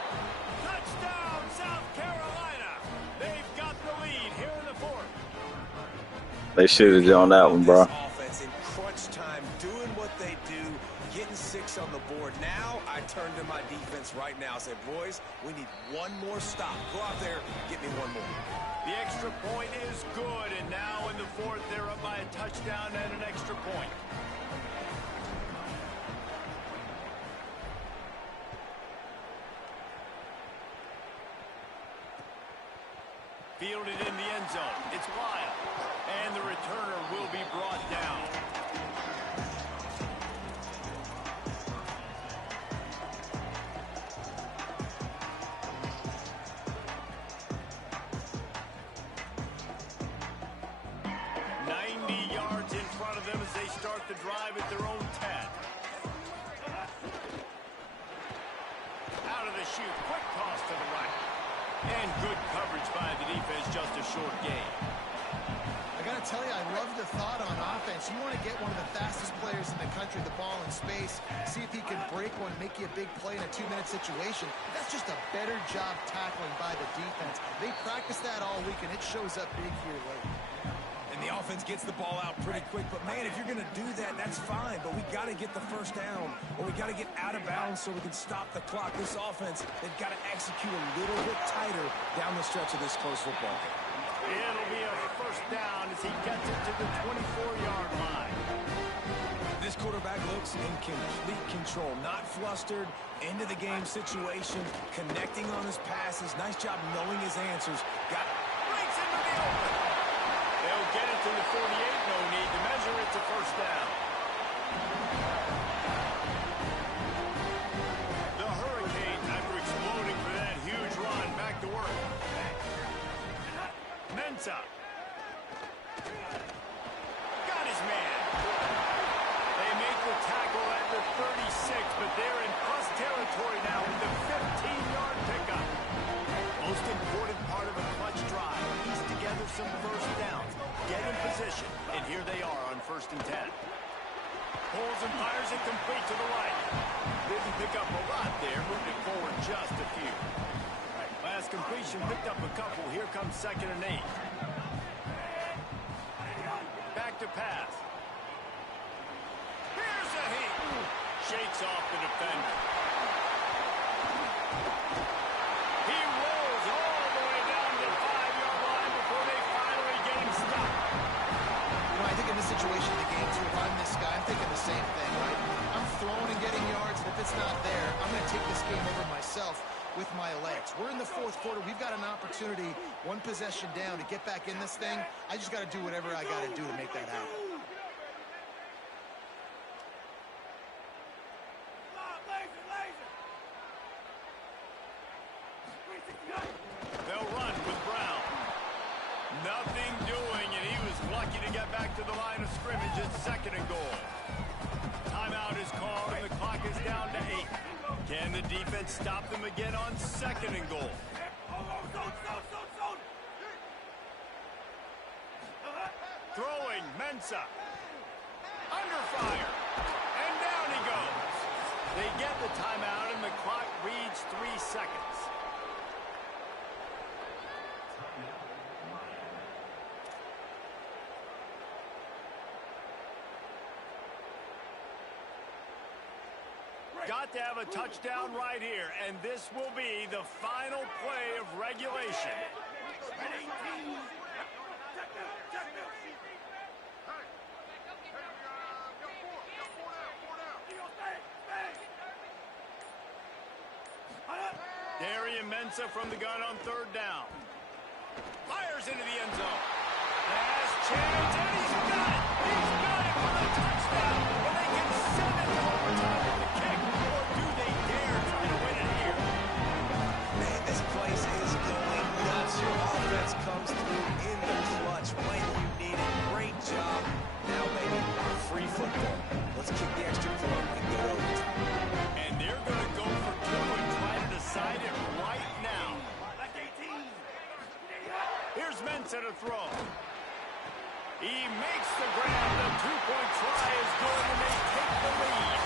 Touchdown, South Carolina. They've got the lead here in the fourth. They should have on that one, bro. This offense in crunch time, doing what they do, getting 6 on the board. Now I turn to my defense right now. Say, boys, we need one more stop. Go out there, get me one more. The extra point is good, and now in the fourth, they're up by a touchdown and an extra point. Fielded in the end zone. It's wild. And the returner will be brought down. Start the drive at their own 10. Out of the chute, quick toss to the right. And good coverage by the defense, just a short gain. I got to tell you, I love the thought on offense. You want to get one of the fastest players in the country the ball in space, see if he can break one, make you a big play in a 2-minute situation. That's just a better job tackling by the defense. They practice that all week, and it shows up big here late. And the offense gets the ball out pretty quick. But, man, if you're going to do that, that's fine. But we got to get the first down, or we got to get out of bounds so we can stop the clock. This offense, they've got to execute a little bit tighter down the stretch of this close football game. It'll be a first down as he gets it to the 24-yard line. This quarterback looks in complete control, not flustered, into the game situation, connecting on his passes. Nice job knowing his answers. Breaks into the open. They'll get it to the 48, no need to measure it to first down. The Hurricanes, after exploding for that huge run, back to work. Ncaa. Got his man. They make the tackle at the 36, but they're in plus territory now with the 15-yard pickup. Most important part of a clutch drive. Piece together some first downs. Get in position, and here they are on 1st and 10. Pulls and fires it complete to the right. Didn't pick up a lot there, moving forward just a few. Last completion picked up a couple. Here comes 2nd and 8. Back to pass. Here's a heat. Shakes off the defender. He rolls all the way down to the 5-yard line before they finally get him stopped. You know, I think in this situation of the game, too, if I'm this guy, I'm thinking the same thing, right? I'm throwing and getting yards, and if it's not there, I'm going to take this game over myself with my legs. We're in the fourth quarter. We've got an opportunity, one possession down, to get back in this thing. I just got to do whatever I got to do to make that happen. They'll run with Brown. Nothing doing, and he was lucky to get back to the line of scrimmage at 2nd and goal. Timeout is called, and the clock is down to 8. Can the defense stop them again on 2nd and goal? Throwing, Ncaa. Under fire. And down he goes. They get the timeout, and the clock reads 3 seconds. Got to have a touchdown right here, and this will be the final play of regulation. Ncaa from the gun on 3rd down. Fires into the end zone. Last chance, and he's got it! He's got it for the touchdown! And they can send it to overtime with the kick. Or do they dare try to win it here? Man, this place is going nuts. Your offense comes through in the clutch when you need it. Great job. Now, baby, free football. Let's kick the extra point and go to overtime. And they're going to go for 2 and try to decide it right now. Here's Ncaa to throw. He makes the grab. The 2-point try is good, and they take the lead.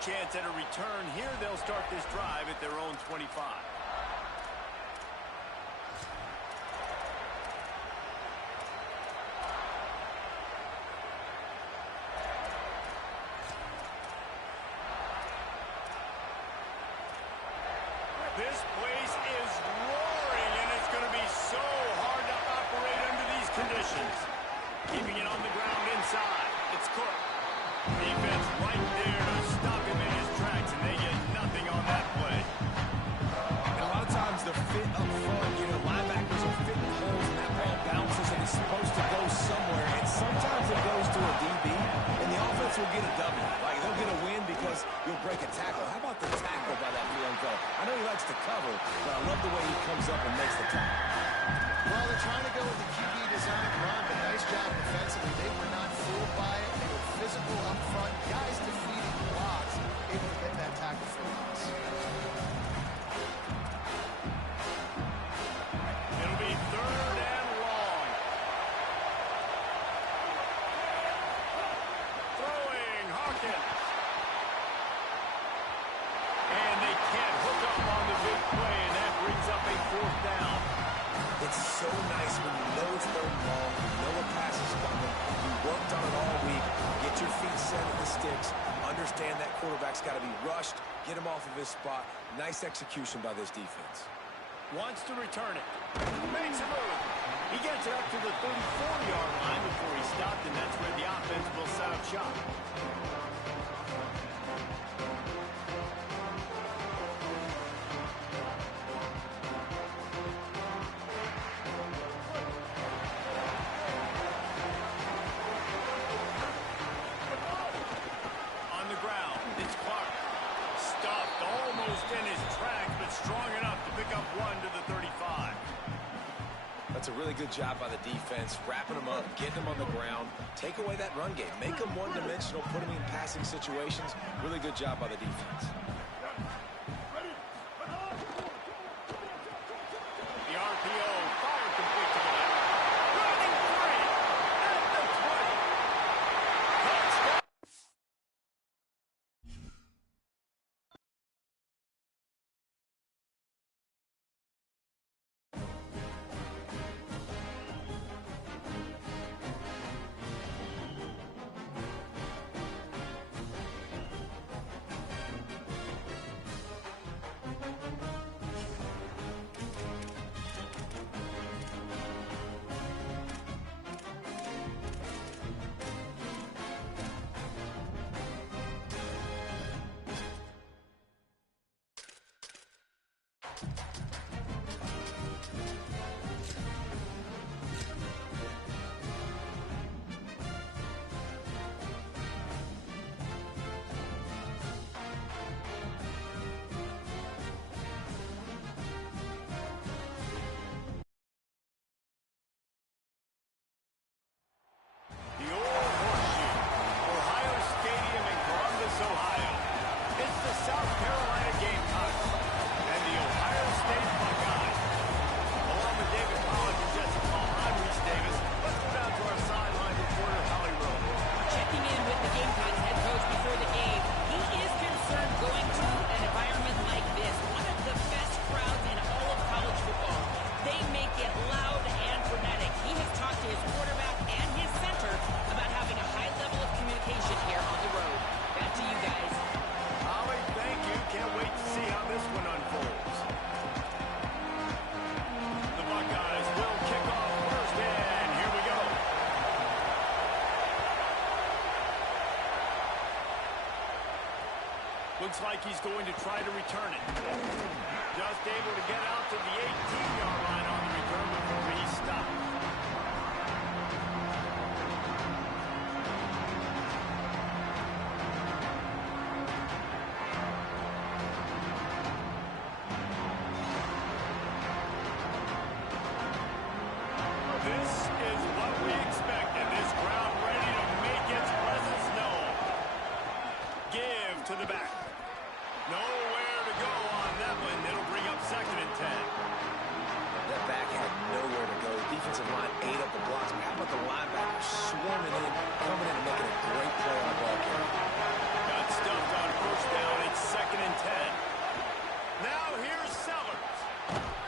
chance at a return here. They'll start this drive at their own 25. This place is roaring, and it's going to be so hard to operate under these conditions. Keeping it on the ground inside. It's Cook. Defense right there to stop him in his tracks, and they get nothing on that play. And a lot of times the fit up front, linebackers are fitting holes, and that ball bounces, and it's supposed to go somewhere. And sometimes it goes to a DB, and the offense will get a W. Like, they'll get a win because you'll break a tackle. How about the tackle by that young fella? I know he likes to cover, but I love the way he comes up and makes the tackle. Well, they're trying to go with the QB design run, but nice job defensively. They were not fooled by it. They were physical up front. Guys defeating blocks, able to get that tackle for loss. It'll be 3rd and long. Throwing, Hawkins. And they can't hook up on the big play, and that brings up a 4th down. It's so nice when you know it's 3rd and long, you know a pass is coming, you worked on it all week, get your feet set at the sticks, understand that quarterback's got to be rushed, get him off of his spot. Nice execution by this defense. Wants to return it. Makes a move. He gets it up to the 34-yard line before he stopped, and that's where the offense will set up shop. On the ground, it's Clark. Stopped almost in his tracks, but strong enough to pick up 1 to the 35. That's a really good job by the defense, wrapping them up, getting them on the ground, take away that run game, make them one-dimensional, put them in passing situations. Really good job by the defense. The RPO fired complete to the left. Running free at the 20. Touchdown. The old horseshoe, Ohio Stadium in Columbus, Ohio. It's the South Carolina Gamecocks and the Ohio State Buckeyes. Along with David Pollock and Jesse Paul, I'm Reese Davis. Let's go down to our sideline reporter, Holly Rowe. Checking in with the Gamecocks head coach before the game, he is concerned going to an environment like this, one of the best crowds in all of college football. They make it loud and frenetic. He has talked to his quarterback and his center about having a high level of communication here on the road. Back to you guys. Holly, thank you. Can't wait to see how this one unfolds. The Buckeyes will kick off first, and here we go. Looks like he's going to try to return it. Just able to get out to the 18-yard line on the return before he stopped. This is what we expected. This crowd ready to make its presence known. Give to the back. Nowhere to go on that one. It'll bring up 2nd and 10. That back had nowhere to go. Defensive line ate up the blocks. How about the linebackers swarming in, coming in and making a great play on the ball carrier? Got stuffed on 1st first down. It's 2nd and 10. Now here's Sellers.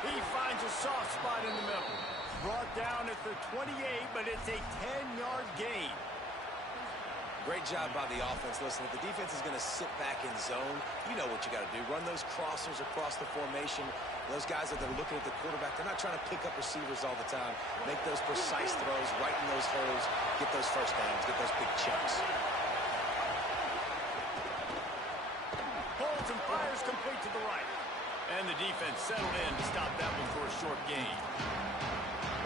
He finds a soft spot in the middle. Brought down at the 28, but it's a 10-yard gain. Great job by the offense. Listen, if the defense is going to sit back in zone, you know what you got to do. Run those crossers across the formation. Those guys that are looking at the quarterback, they're not trying to pick up receivers all the time. Make those precise throws, right in those holes, get those first downs, get those big chunks. Holds and fires complete to the right. And the defense settled in to stop that one for a short gain.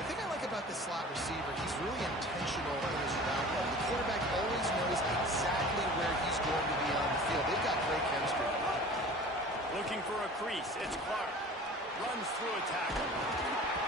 The thing I like about this slot receiver, he's really intentional in his route running. The quarterback always knows exactly where he's going to be on the field. They've got great chemistry. Looking for a crease. It's Clark. Runs through a tackle.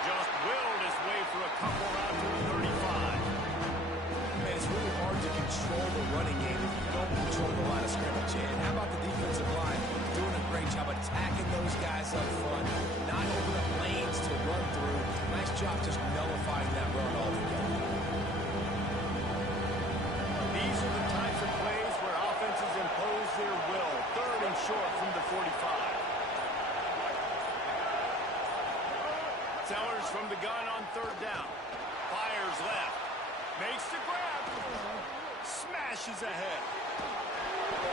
Just willed his way for a couple out to the 35. Man, it's really hard to control the running game if you don't control the line of scrimmage. And how about the defensive line doing a great job attacking those guys up front, not open up lanes to run through. Nice job just nullifying that run altogether. These are the types of plays where offenses impose their will. 3rd and short from the 45. Sellers from the gun on 3rd down. Fires left. Makes the grab. Smashes ahead.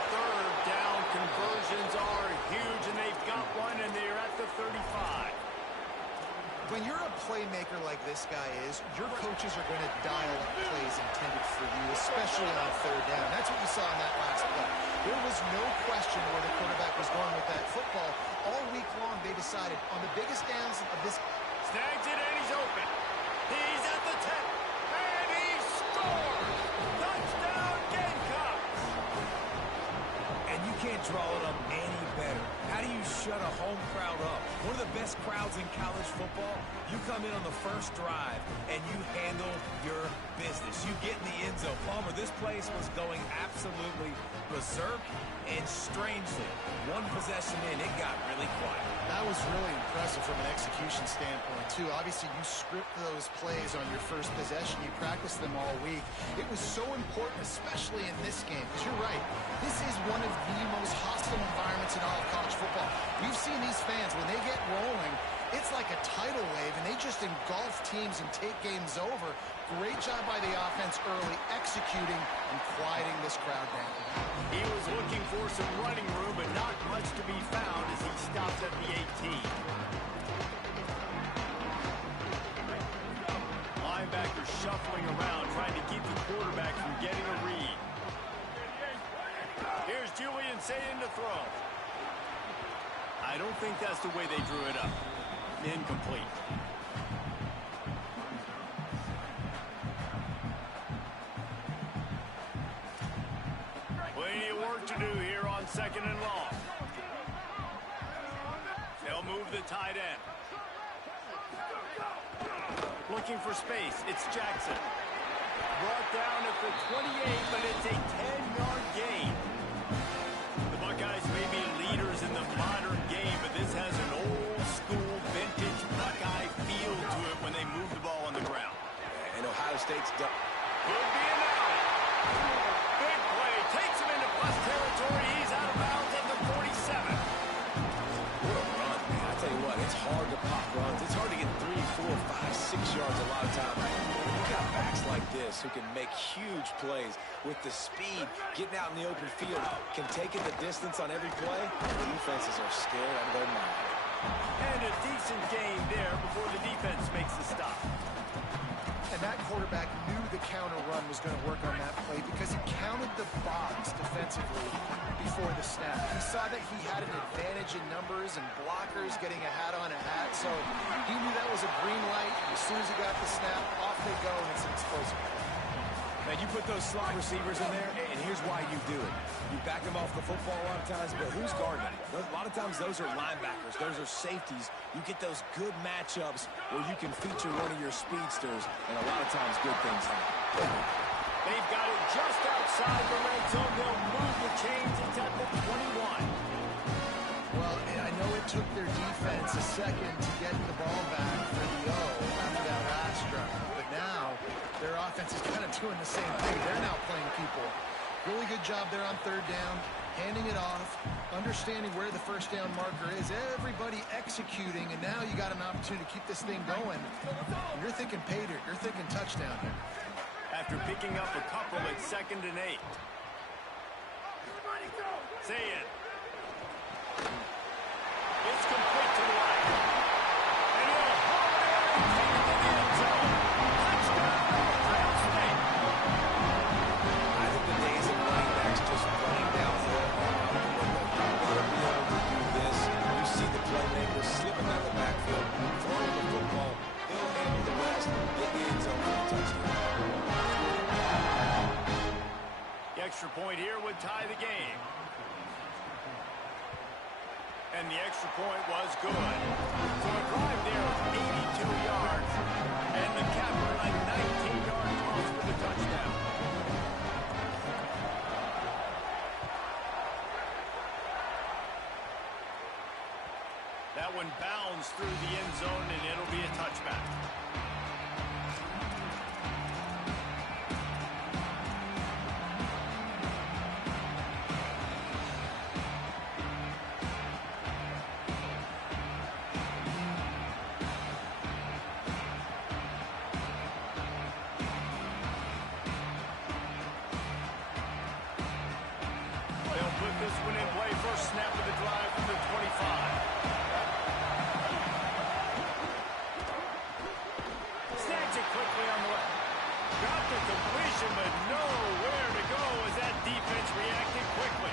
3rd down conversions are huge, and they've got one, and they're at the 35. When you're a playmaker like this guy is, your coaches are going to dial up plays intended for you, especially on 3rd down. That's what you saw in that last play. There was no question where the quarterback was going with that football. All week long, they decided on the biggest downs of this. Snags it, and he's open. He's at the 10, and he scores! Touchdown, Gamecocks! And you can't draw it up any better. How do you shut a home crowd up? One of the best crowds in college football. You come in on the first drive, and you handle your business. You get in the end zone. Palmer, this place was going absolutely berserk, and strangely, one possession in, it got really quiet. That was really impressive from an execution standpoint, too. Obviously, you script those plays on your first possession. You practice them all week. It was so important, especially in this game, because you're right. This is one of the most hostile environments in all of college football. We've seen these fans, when they get rolling, it's like a tidal wave, and they just engulf teams and take games over. Great job by the offense early, executing and quieting this crowd down. He was looking for some running room, but not much to be found as he stopped at the 18. Linebacker shuffling around, trying to keep the quarterback from getting a read. Here's Julian Sayin to throw. I don't think that's the way they drew it up. Incomplete. Plenty of work to do here on 2nd and long. They'll move the tight end. Looking for space. It's Jackson. Brought down at the 28, but it's a 10-yard gain. The Buckeyes may be leaders in the modern game, but this has an old-school, vintage Buckeye feel to it when they move the ball on the ground. And Ohio State's done. Could be an out. Big play. Takes him into plus territory. He's out of bounds at the 47. What a run, man. I tell you what, it's hard to pop runs. It's hard to get 3, 4, 5, 6 yards a lot of times. You got backs like this who can make huge plays with the speed, getting out in the open field, can take it the distance on every play. The defenses are scared out of their mind. And a decent game there before the defense makes the stop. And that quarterback knew the counter run was going to work on that play because he counted the box defensively before the snap. He saw that he had an advantage in numbers and blockers getting a hat on a hat, so he knew that was a green light. As soon as he got the snap, off they go, and it's an explosive play. Man, you put those slot receivers in there, and here's why you do it. You back them off the football a lot of times, but who's guarding them? A lot of times those are linebackers. Those are safeties. You get those good matchups where you can feature one of your speedsters, and a lot of times good things happen. They've got it just outside the red zone. They'll move the chains. It's at the 21. Well, I know it took their defense a second to get the ball back for the O after that last drive, but now their offense is kind of doing the same thing. They're now playing people. Really good job there on 3rd down. handing it off, understanding where the first down marker is, everybody executing, and now you got an opportunity to keep this thing going. You're thinking pay dirt. You're thinking touchdown here. After picking up a couple at 2nd and 8. Say it. It's complete to the right. And he'll haul it in and take it to the end zone. Touchdown, Ohio State. I think the days of running backs just running downhill are out the window. You've got to be able to do this. You see the playmaker slipping out of the backfield, throwing the football. He'll handle the rest, get the end zone for the touchdown. The extra point here would tie the game. And the extra point was good. So a drive there of 82 yards. And the capper a 19-yard toss for the touchdown. That one bounds through the end zone, and it'll be a touchback. They'll put this one in play. First snap of the drive from the 25. Snatch it quickly on the left. Got the completion, but nowhere to go as that defense reacted quickly.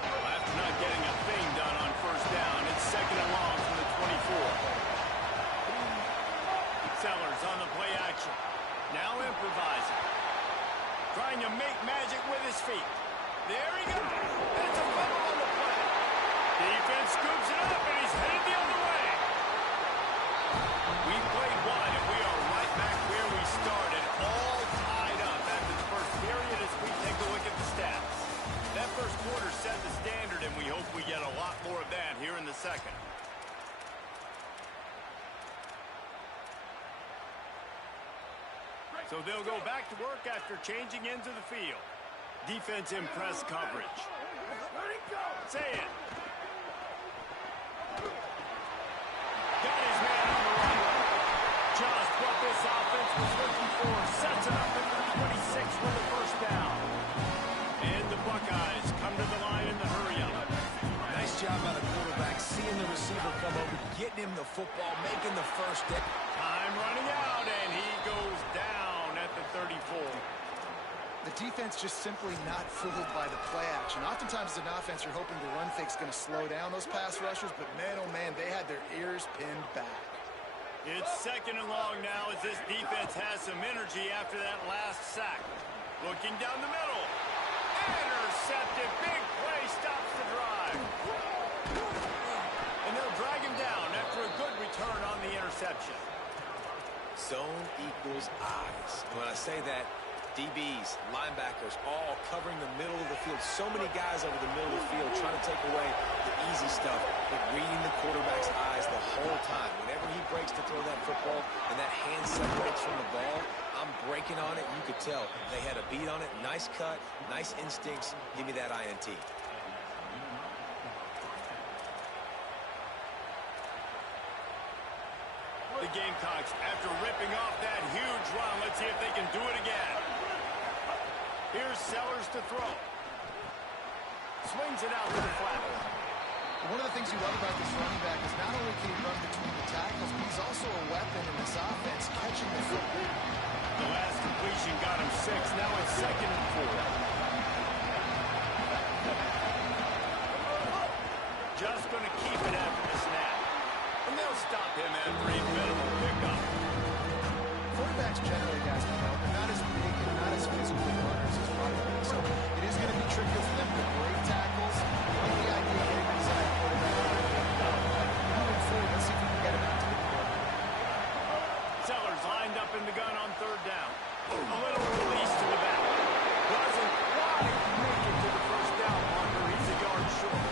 Well, after not getting a thing done on first down, it's 2nd and long from the 24. Sellers on the play action. Now improvising. Trying to make magic with his feet. There he goes. And it's a fumble on the play. Defense scoops it up, and he's headed the other way. We played one, and we are right back where we started, all tied up after the first period as we take a look at the stats. That first quarter set the standard, and we hope we get a lot more of that here in the second. So they'll go back to work after changing into the field. Defense in press coverage. Say it. Got his man on the run. Just what this offense was looking for. Sets it up at the 26 for the first down. And the Buckeyes come to the line in the hurry-up. Nice job by the quarterback, seeing the receiver come over, getting him the football, making the first step. Time running out, and he goes down at the 34. The defense just simply not fooled by the play action. Oftentimes as an offense, you're hoping the run fake's going to slow down those pass rushers, but man, oh man, they had their ears pinned back. It's 2nd and long now as this defense has some energy after that last sack. Looking down the middle. Intercepted. Big play stops the drive. And they'll drag him down after a good return on the interception. Zone equals eyes. When I say that, DBs, linebackers, all covering the middle of the field. So many guys over the middle of the field trying to take away the easy stuff, but reading the quarterback's eyes the whole time. Whenever he breaks to throw that football and that hand separates from the ball, I'm breaking on it. You could tell they had a beat on it. Nice cut, nice instincts. Give me that INT. The Gamecocks, after ripping off that huge run, let's see if they can do it again. Here's Sellers to throw. Swings it out to the flat. One of the things you love about this running back is not only can he run between the tackles, but he's also a weapon in this offense, catching the football. The last completion got him 6. Now it's 2nd and 4. Just going to keep it after the snap. And they'll stop him after a minimal pickup. Quarterbacks generally, guys, they're not as big and not as physical runners as running backs. So it is going to be tricky for them to break tackles. I like the idea of getting inside the quarterback. Moving forward, let's see if we can get him out to the quarterback. Sellers lined up in the gun on 3rd down. A little release to the back. Doesn't quite make it to the first down marker. He's a yard short.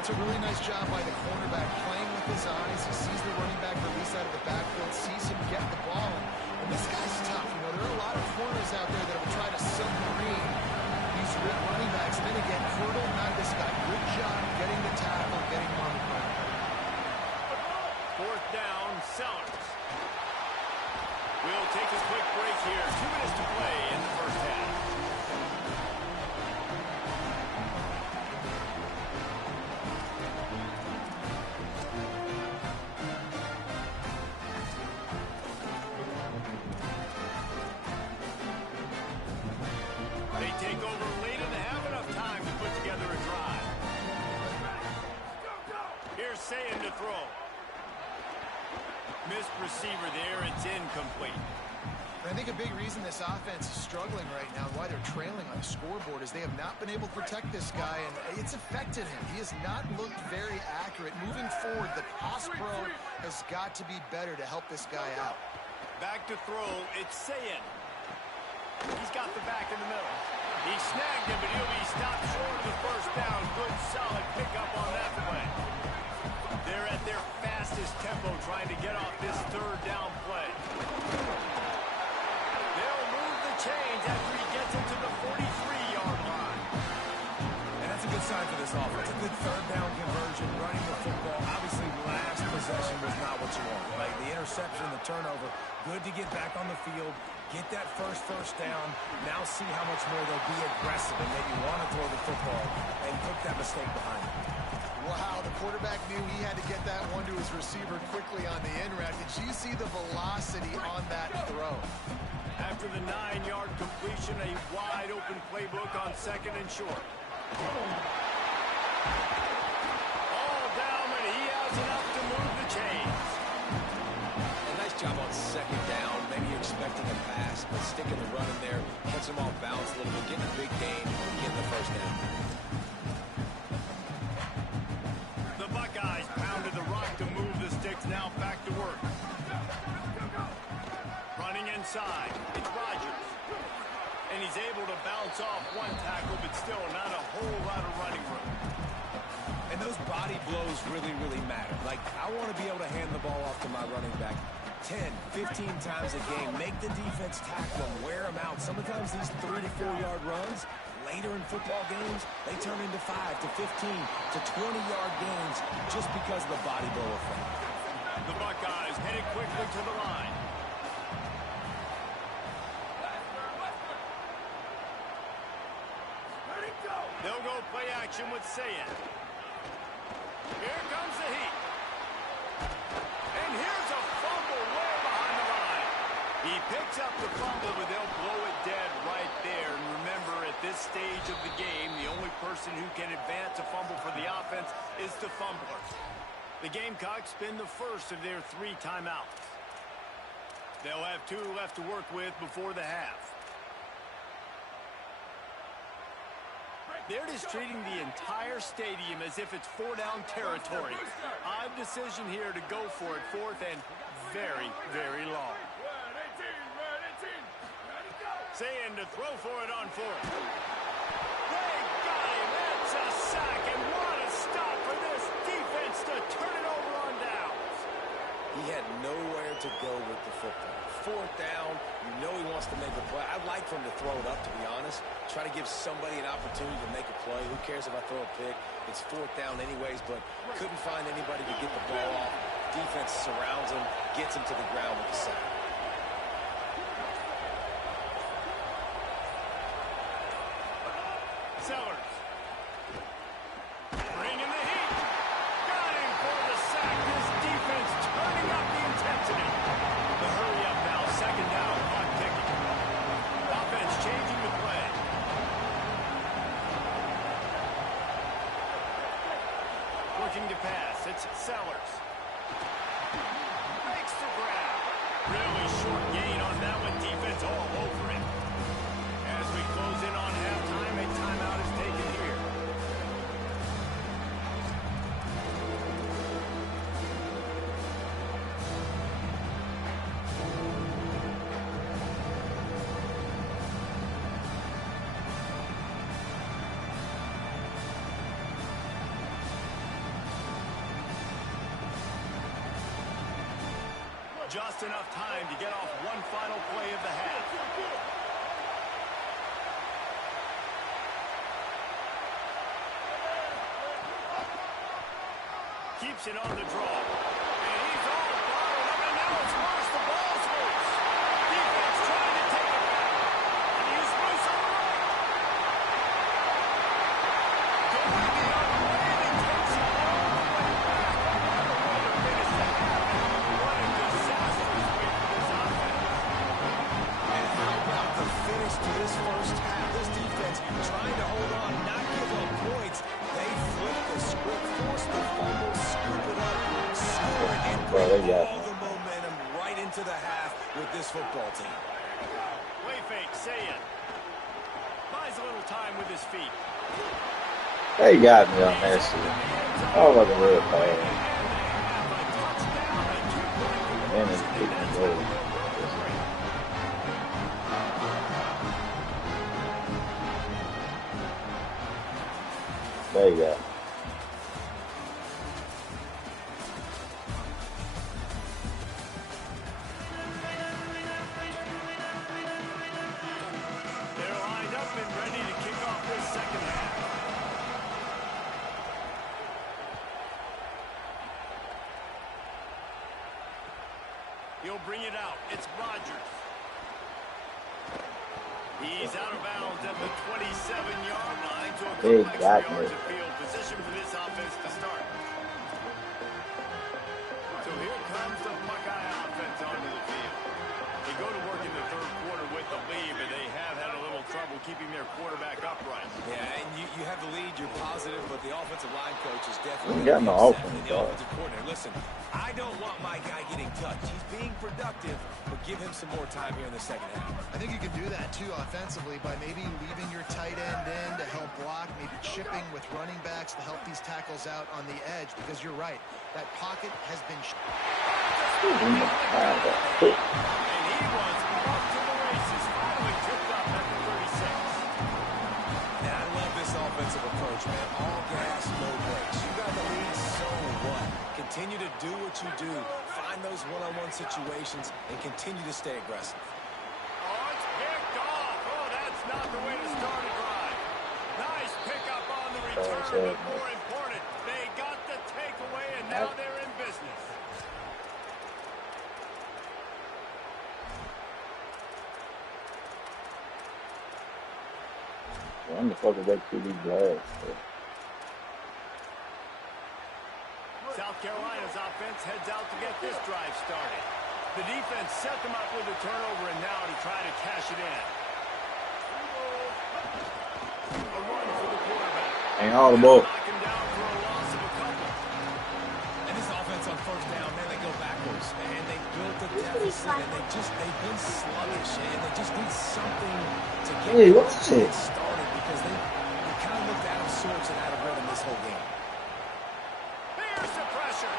It's a really nice job by the cornerback playing with his eyes. He sees the running back release out of the backfield, sees him get the ball. And this guy's tough. You know, there are a lot of corners out there that will try to submarine these running And again, hurdle, not this guy. Good job getting the tackle, getting him on the ground. Fourth down, Sellers. We'll take a quick break here. 2 minutes to play in the first half. They take over late in the half, enough time to put together a drive. Here's Ncaa to throw. Missed receiver there, it's incomplete. I think a big reason this offense is struggling right now, why they're trailing on the scoreboard, is they have not been able to protect this guy, and it's affected him. He has not looked very accurate. Moving forward, the pass pro has got to be better to help this guy out. Back to throw, it's Ncaa. He's got the back in the middle. He snagged him, but he'll be stopped short of the first down. Good, solid pickup on that play. They're at their fastest tempo trying to get off this third down play. They'll move the chains after he gets into the 43-yard line. And that's a good sign for this offense. A good third down conversion, running the football. Obviously, last possession was not what you want. Like the interception, the turnover. Good to get back on the field, get that first down. Now see how much more they'll be aggressive and maybe want to throw the football and put that mistake behind them. Wow, the quarterback knew he had to get that one to his receiver quickly on the in route. Did you see the velocity on that throw? After the 9-yard completion, a wide-open playbook on second and short. All down, and he has enough to move the chains. A nice job on second down. Maybe you're expecting a pass, but sticking the run in there, catch them off balance a little bit, getting a big gain, getting the first down. The Buckeyes pounded the rock to move the sticks, now back to work. Running inside, it's Rodgers. And he's able to bounce off one tackle, but still not a whole lot of running room. And those body blows really, really matter. Like, I want to be able to hand the ball off to my running back 10, 15 times a game. Make the defense tackle them, wear them out. Sometimes these 3 to 4 yard runs, later in football games, they turn into 5 to 15 to 20-yard gains just because of the body blow effect. The Buckeyes headed quickly to the line. They'll go play action with Ncaa. Here comes the heat. And here's a fumble way behind the line. He picks up the fumble, but they'll blow it dead right there. And remember, at this stage of the game, the only person who can advance a fumble for the offense is the fumbler. The Gamecocks spin the first of their 3 timeouts. They'll have 2 left to work with before the half. They're just treating the entire stadium as if it's 4-down territory. Odd decision here to go for it, 4th and very, very long. Ncaa to throw for it on 4th. They got him. That's a sack, and what a stop for this defense to turn it over on downs. He had nowhere to go with the football. 4th down, you know he wants to make a play. I'd like for him to throw it up, to be honest. Try to give somebody an opportunity to make a play. Who cares if I throw a pick? It's 4th down anyways, but couldn't find anybody to get the ball off. Defense surrounds him, gets him to the ground with the sack. Sellers. Bringing the heat. Got him for the sack. This defense turning up the intensity. The hurry up now. 2nd down. Clock ticking. Offense changing the play. Looking to pass. It's Sellers. Makes the grab. Really short gain on that one. Defense all over it. As we close in on halftime, a timeout is taken here. Just enough time to get off one final play of the half. keeps it on the draw. And he's all bottled up, and now it's worse. The ball's loose. Defense trying to take it back. And he's loose on the right. Going the other way, and he takes it all the way back. What a way to finish that half. What a disastrous way for this offense. And how about the finish to this first half? This defense trying to hold on, not give up points. They flip the script, force the fumble, scoop it up, score it, and bring all the momentum right into the half with this football team. Play fake, say it. Buys a little time with his feet. They got me on that shit. Oh, like a real bad. Man, it's kicking goal. There you go. They're lined up and ready to kick off this second half. He'll bring it out. It's Rodgers. He's out of bounds at the 27-yard line to a couple extra yards of field position for this offense to start. So here comes the Buckeye offense onto the field. They go to work in the third quarter with the lead, but they have had a little trouble keeping their quarterback upright. Yeah, and you have the lead, you're positive, but the offensive line coach is definitely got no offense, the offensive coordinator. Listen, I don't want my guy getting touched. He's being productive, but give him some more time here in the second half. I think you can do that too offensively by maybe leaving your tight end in to help block, maybe chipping with running backs to help these tackles out on the edge, because you're right, that pocket has been And he was off to the races, finally tripped up at the 36. And I love this offensive approach, man. All gas, no brakes. You got the lead, so what? Continue to do what you do. Find those one-on-one situations and continue to stay aggressive. Oh, it's picked off. Oh, that's not the way to start a drive. Nice pickup on the return, but more important, they got the takeaway, and now they're in business. I'm the fuck back to these glass. South Carolina's offense heads out to get this drive started. The defense set them up with a turnover, and now to try to cash it in. A run for the quarterback. Ain't all the ball. Knock him down for a loss of a couple. And this offense on first down, man, they go backwards. And they built a deficit, and they've been sluggish, and they just need something to get started because they kind of looked out of sorts and out of rhythm this whole game. Here's the pressure.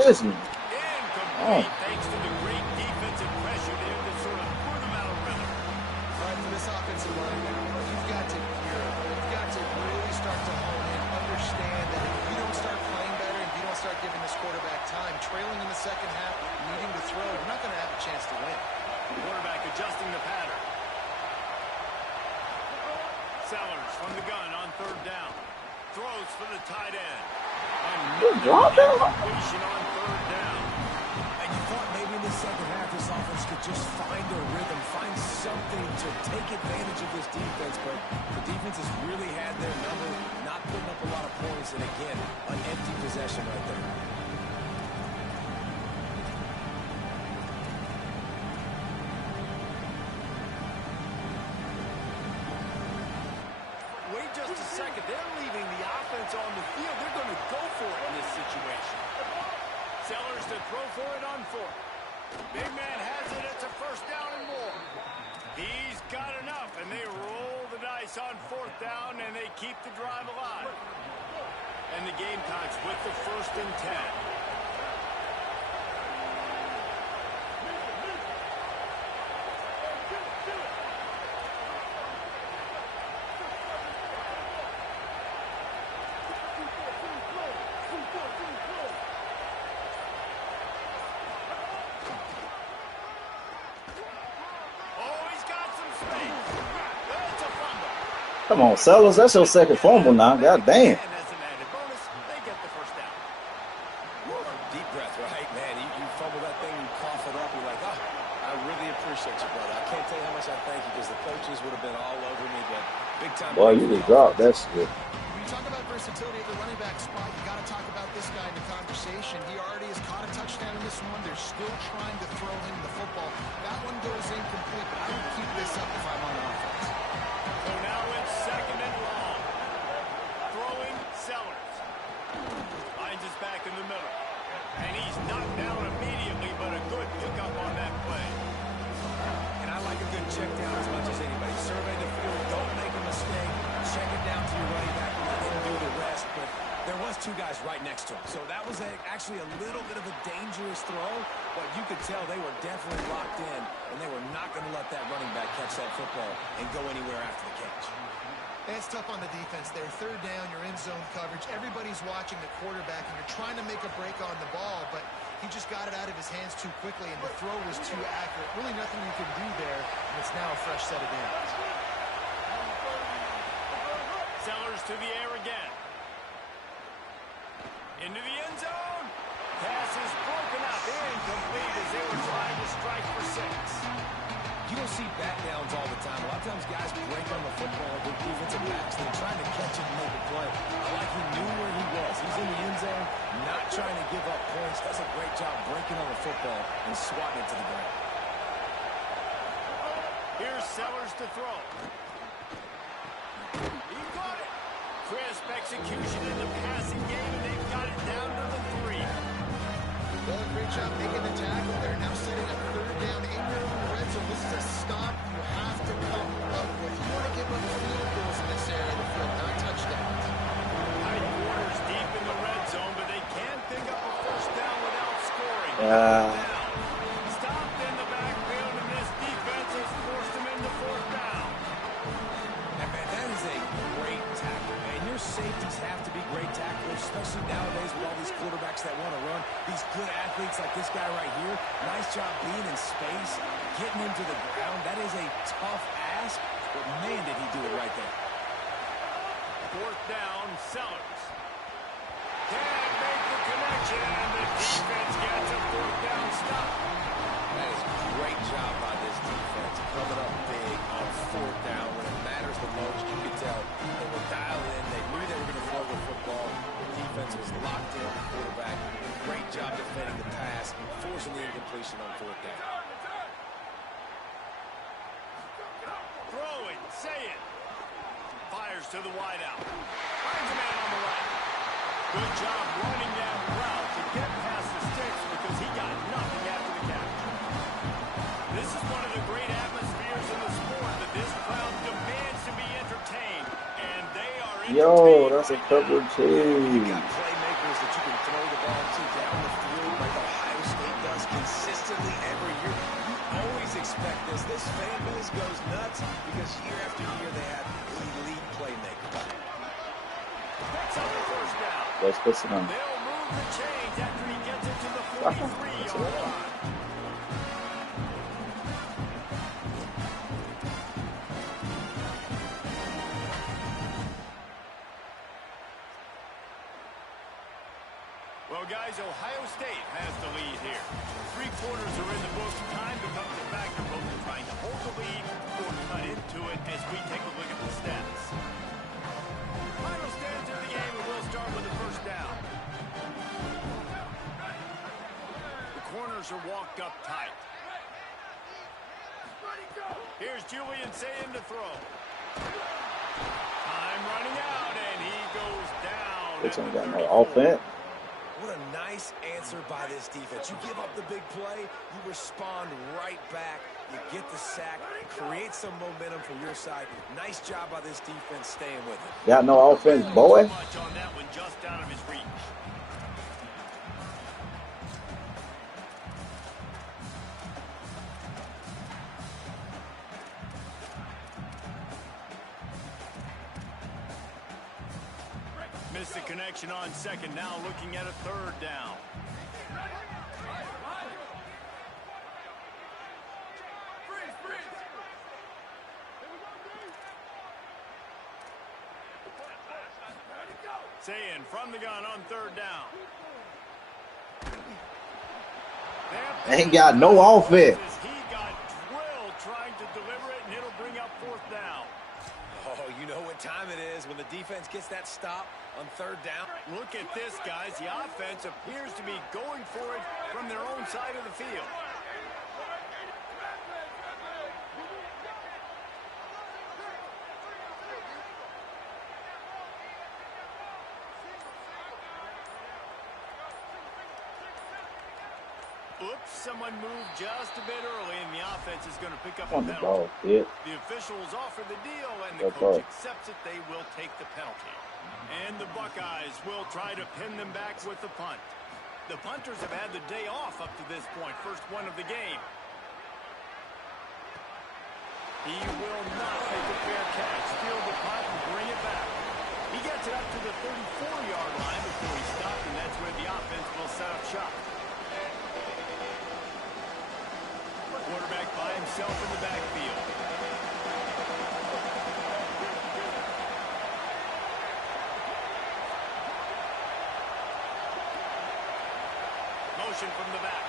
Listen. Incomplete, thanks to the great defensive pressure there that sort of threw them out of rhythm. All right, for this offensive line now, you've got to really start to hone in, understand that if you don't start playing better, if you don't start giving this quarterback time, trailing in the second half, needing to throw, you're not going to have a chance to win. The quarterback adjusting the pattern. Sellers from the gun on third down. Throws for the tight end. Completion on third down. And you thought maybe in the second half this offense could just find a rhythm, find something to take advantage of this defense, but the defense has really had their number, not putting up a lot of points, and again, an empty possession right there. Wait just a second. They're leaving the offense on the field. They're going to go for it in this situation. Sellers to throw for it on fourth. Big man has it. It's a first down and more. He's got enough, and they roll the dice on fourth down, and they keep the drive alive. And the Gamecocks with the 1st and 10. Come on, Sellers. That's your second fumble now. God damn. And as an added bonus, they get the first like, oh, I really appreciate you, brother. I can't tell you how much I thank you because the coaches would have been all over me, but big time. Boy, you just dropped that shit. When you talk about versatility at the running back spot, you got to talk about this guy in the conversation. He already has caught a touchdown in this one. They're still trying to throw him the football. That one goes incomplete, but I would keep this up if I'm on offense. So now it's second and long. Throwing Sellers. Finds his back in the middle. And he's knocked down immediately, but a good pickup on that play. And I like a good check down as much as anybody. Survey the field, don't make a mistake. Check it down to your running back and let him do the rest. But there was two guys right next to him. So that was actually a little bit of a dangerous throw, but you could tell they were definitely locked in, and they were not going to let that running back catch that football and go anywhere after the catch. It's tough on the defense there. Third down, you're in zone coverage. Everybody's watching the quarterback, and you're trying to make a break on the ball, but he just got it out of his hands too quickly, and the throw was too accurate. Really nothing you can do there, and it's now a fresh set of downs. Sellers to the air again. Into the end zone. Pass is broken up. Incomplete as they were trying to strike for 6. You don't see back downs all the time. A lot of times guys break on the football with defensive backs. They're trying to catch it and make a play. Like he knew where he was. He's in the end zone, not trying to give up points. Does a great job breaking on the football and swatting it to the ground. Here's Sellers to throw. He got it. Crisp execution in the passing game, and they've got it down to the 3. Well, great job making the tackle there. Now setting up third down in your own red zone. This is a stop you have to come up with. You want to give up field goals in this area of the field, not touchdowns. High quarters deep in the red zone, but they can't pick up a first down without scoring. Stopped in the backfield, and this defense has forced him into 4th down. And man, that is a great tackle, man. Your safeties have to be great tacklers, especially nowadays with all these quarterbacks that want to run. These good athletes like this guy right here, nice job being in space, getting him to the ground. That is a tough ask, but man, did he do it right there. 4th down, Sellers. Can't make the connection, and the defense gets a 4th down stop. That is a great job by this defense, coming up big on 4th down when it matters the most. You can tell they were dialed in. They knew they were going to throw the football. The defense was locked in on the quarterback. Great job defending the pass, forcing the incompletion on 4th down. Throwing, say it. Fires to the wideout. Finds a man on the right. Good job running that route to get past the sticks because he got nothing after the catch. This is one of the great atmospheres in the sport that this crowd demands to be entertained, and they are entertained. Yo, that's a cover You too. got playmakers that you can throw the ball to down the field like Ohio State does consistently every year. You always expect this. This fan base goes nuts because year after year they have elite playmakers. Picks up the first down. Let's put some on. They'll move the chains after he gets it to the 43-yard line. Well, guys, Ohio State has the lead here. 3 quarters are in the books. Time becomes a factor, both in trying to hold the lead or cut into it as we take a look at the stats. Final stats of the game, and we'll start with the first down. The corners are walked up tight. Here's Julian saying to throw. Time running out, and he goes down. It's at ain't the got no 34. offense. What a nice answer by this defense. You give up the big play, you respond right back, you get the sack, create some momentum for your side. Nice job by this defense staying with it. Got no offense, boy. Much on that one, just out of his reach. Missed the connection on second, now looking at a 3rd down. Saying from the gun on 3rd down. Ain't got no offense. He got drilled trying to deliver it, and it'll bring up fourth down. Oh, you know what time it is when the defense gets that stop on third down. Look at this, guys. The offense appears to be going for it from their own side of the field. Oops, someone moved just a bit early, and the offense is going to pick up a On the penalty. ball, yeah. The officials offer the deal, and the That's coach right. accepts it. They will take the penalty. And the Buckeyes will try to pin them back with the punt. The punters have had the day off up to this point, first one of the game. He will not make a fair catch, steal the punt, and bring it back. He gets it up to the 34-yard line before he stopped, and that's where the offense will set up shop. Quarterback by himself in the backfield. Motion from the back.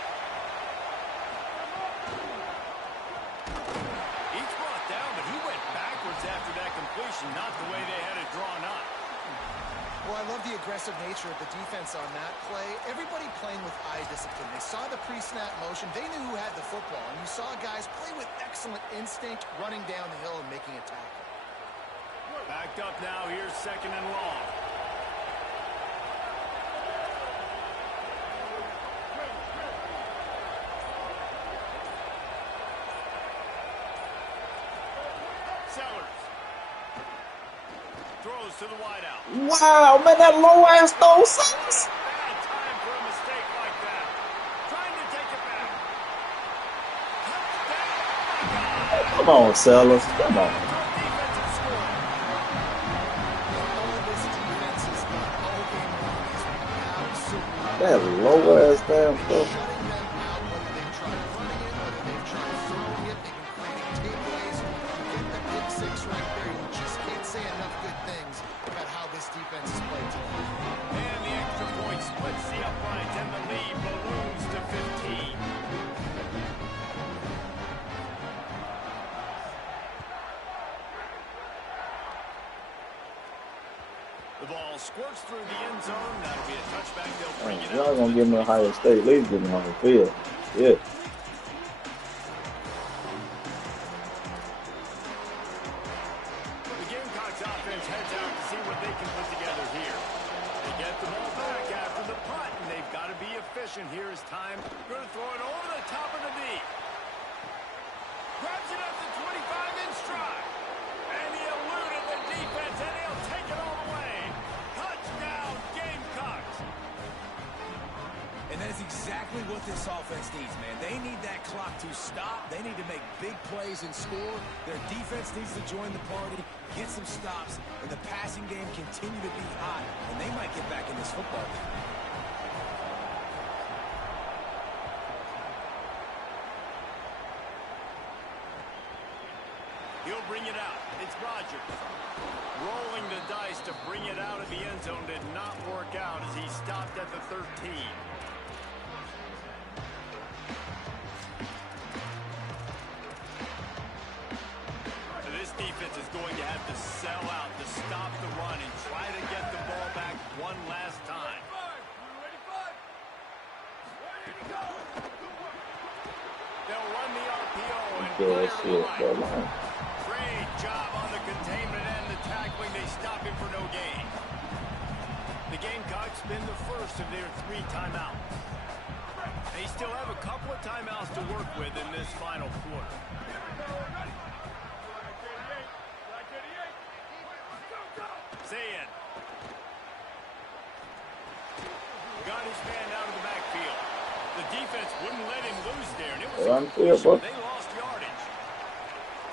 He's brought down, but he went backwards after that completion, not the way they had it drawn up. Well, I love the aggressive nature of the defense on that play. Everybody playing with eye discipline. They saw the pre-snap motion. They knew who had the football. And you saw guys play with excellent instinct, running down the hill and making a tackle. Backed up now. Here's second and long. Sellers. Throws to the wideout. Wow, man, that low ass throw sucks. Bad time for a mistake like that. Trying to take it back. Touchdown. Come on, Sellers. Come on. Defensive score. All this defense has done all game long is absolutely That low ass damn stuff. shutting them out, whether they've tried running it, whether they've tried throwing it. They've been creating takeaways. You get the pick six right there. You just can't say enough good things about how this defense is played tonight. And the extra point splits the uprights, and the lead balloons to 15. The ball squirts through the end zone. That'll be a touchback. They'll bring it Y'all up. gonna give me Ohio State. At least give me home field. Yeah. The Gamecocks offense heads out to see what they can put together here. They get the ball back after the punt, and they've got to be efficient here as time. Going to throw it over the top of the knee. Grabs it up to 25 in stride. And he eluded the defense, and he'll take it all the way. Touchdown, Gamecocks. And that is exactly what this offense needs, man. They need that clock to stop. They need to make big plays and score. Their defense needs to join the party, get some stops, and the passing game continue to be hot. And they might get back in this football game. He'll bring it out. It's Rodgers. Rolling the dice to bring it out of the end zone did not work out as he stopped at the 13. This defense is going to have to sell out to stop the run and try to get the ball back one last time. They'll run the RPO and Yeah, fire to the shit, right. that line. Great job on the containment and the tackling. They stop him for no gain. The Gamecocks spin the first of their 3 timeouts. They still have a couple of timeouts to work with in this final quarter. Zayn. Got his man out of the backfield. The defense wouldn't let him loose there, and it was Run a field, bro. they lost yardage.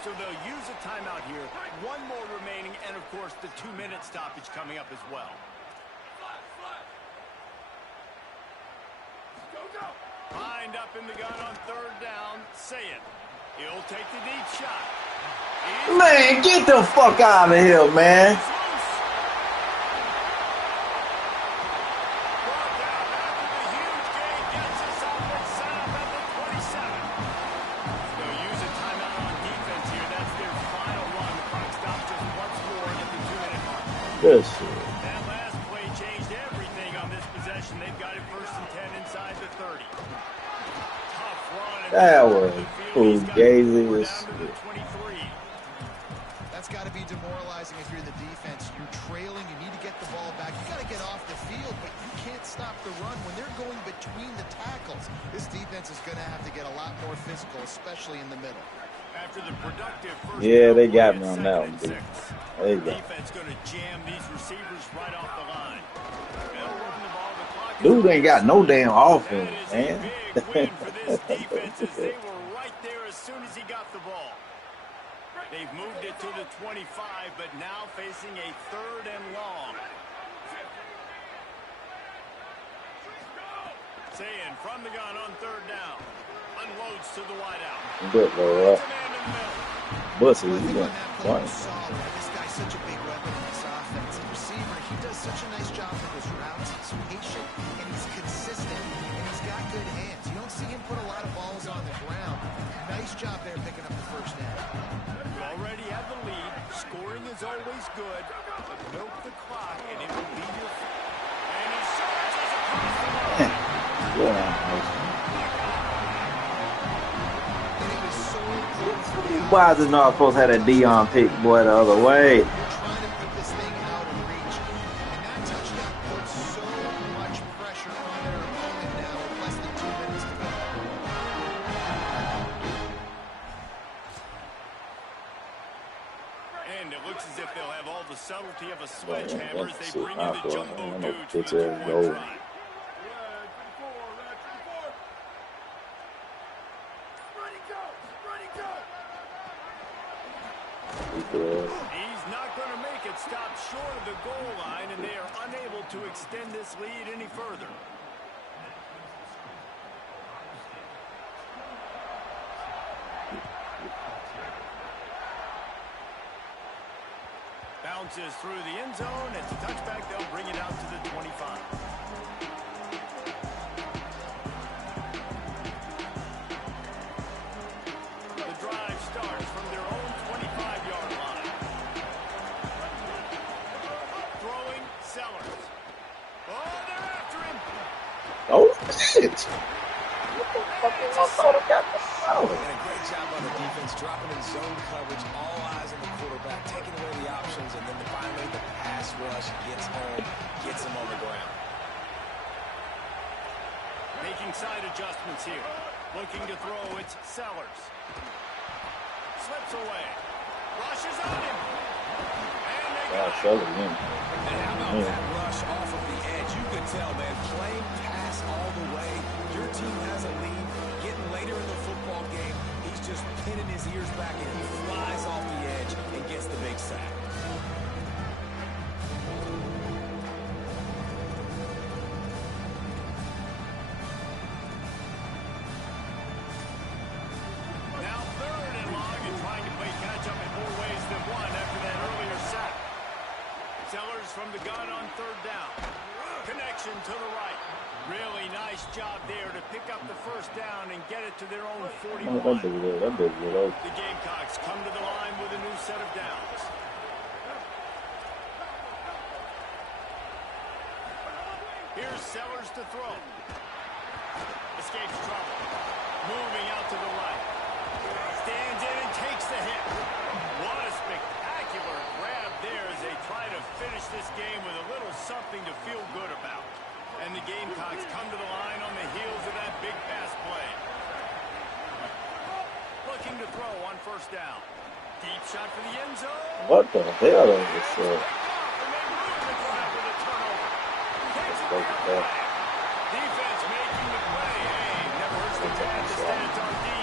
So they'll use a timeout here. 1 more remaining, and of course the 2-minute stoppage coming up as well. Lined up in the gun on 3rd down. Zayn. He'll take the deep shot. Man, get the fuck out of here, man. He's loose. Brought down after the huge gain. Gets us up and set up at Good shit. That last play changed everything on this possession. They've got it 1st and 10 inside the 30. Tough run. And That over was the field. He's got fugazi four as down to the shit. 23. That's got to be demoralizing if you're the defense. You're trailing. You need to get the ball back. You got to get off the field, but you can't stop the run when they're going between the tackles. This defense is going to have to get a lot more physical, especially in the middle. After the productive first Yeah, they down got play me at on that 2nd one, and dude. 6. There you The go. defense going to jam these receivers right off the line. They'll run the ball. The clock is Dude on ain't their got no side. damn That offense, is a man. big win for this defense as they were right there as soon as he got the ball. They've moved it to the 25, but now facing a 3rd and long. Saying from the gun on 3rd down. Unloads to the wideout. Good Lord. It's a man in the middle. Bussy, Well, I you think on got that play one. was solid. This guy's such a big weapon in this offense. The receiver, he does such a nice job with his routes. He's patient, and he's consistent, and he's got good hands. You don't see him put a lot of balls on the ground. Nice job there picking up the 1st down. You already have the lead. Scoring is always good, but milk the clock, and it will be your... And he surges across the line. Yeah. And it was so important for the Why is it not supposed to have that Dion pick, boy, the other way? You're trying to put this thing out of reach. And that touchdown puts so much pressure on their opponent now with less than 2 minutes to go. And it looks as if they'll have all the subtlety of a Boy, sledgehammer as that's they shit bring in not the for jumbo him. dudes It's for the a 2-point goal. try. He's not going to make it. Stop short of the goal line, and they are unable to extend this lead any further. Bounces through the end zone. It's a touchback. They'll bring it out to the 25. The drive starts from their own 25-yard line. Throwing Sellers. Oh, they're after him. Oh, shit. What the fuck is this soda got the And a great job by the defense, dropping in zone coverage, all eyes on the quarterback, taking away the options, and then finally the pass rush gets home, gets him on the ground. Making side adjustments here. Looking to throw, it's Sellers. Slips away. Rushes on him. And they got him. Sellers in. And how about that rush off of the edge? You could tell, man, playing pass all the way. Your team has a lead. Getting later in the football game, he's just pinning his ears back and he flies off the edge and gets the big sack. Now 3rd and long and trying to play catch-up in more ways than one after that earlier sack. Sellers from the gun on 3rd down. Connection to the right. Really nice job there to pick up the 1st down and get it to their own 41. That big good. The Gamecocks come to the line with a new set of downs. Here's Sellers to throw. Escapes trouble. Moving out to the right. Stands in and takes the hit. What a spectacular grab there as they try to finish this game with a little something to feel good about. And the Gamecocks come to the line on the heels of that big pass play. Looking to throw on 1st down. Deep shot for the end zone. What the hell is this? And they ruin the drive with a turnover. Takes it the other way. Defense making the play. Hey, never hurts the bad to stand on D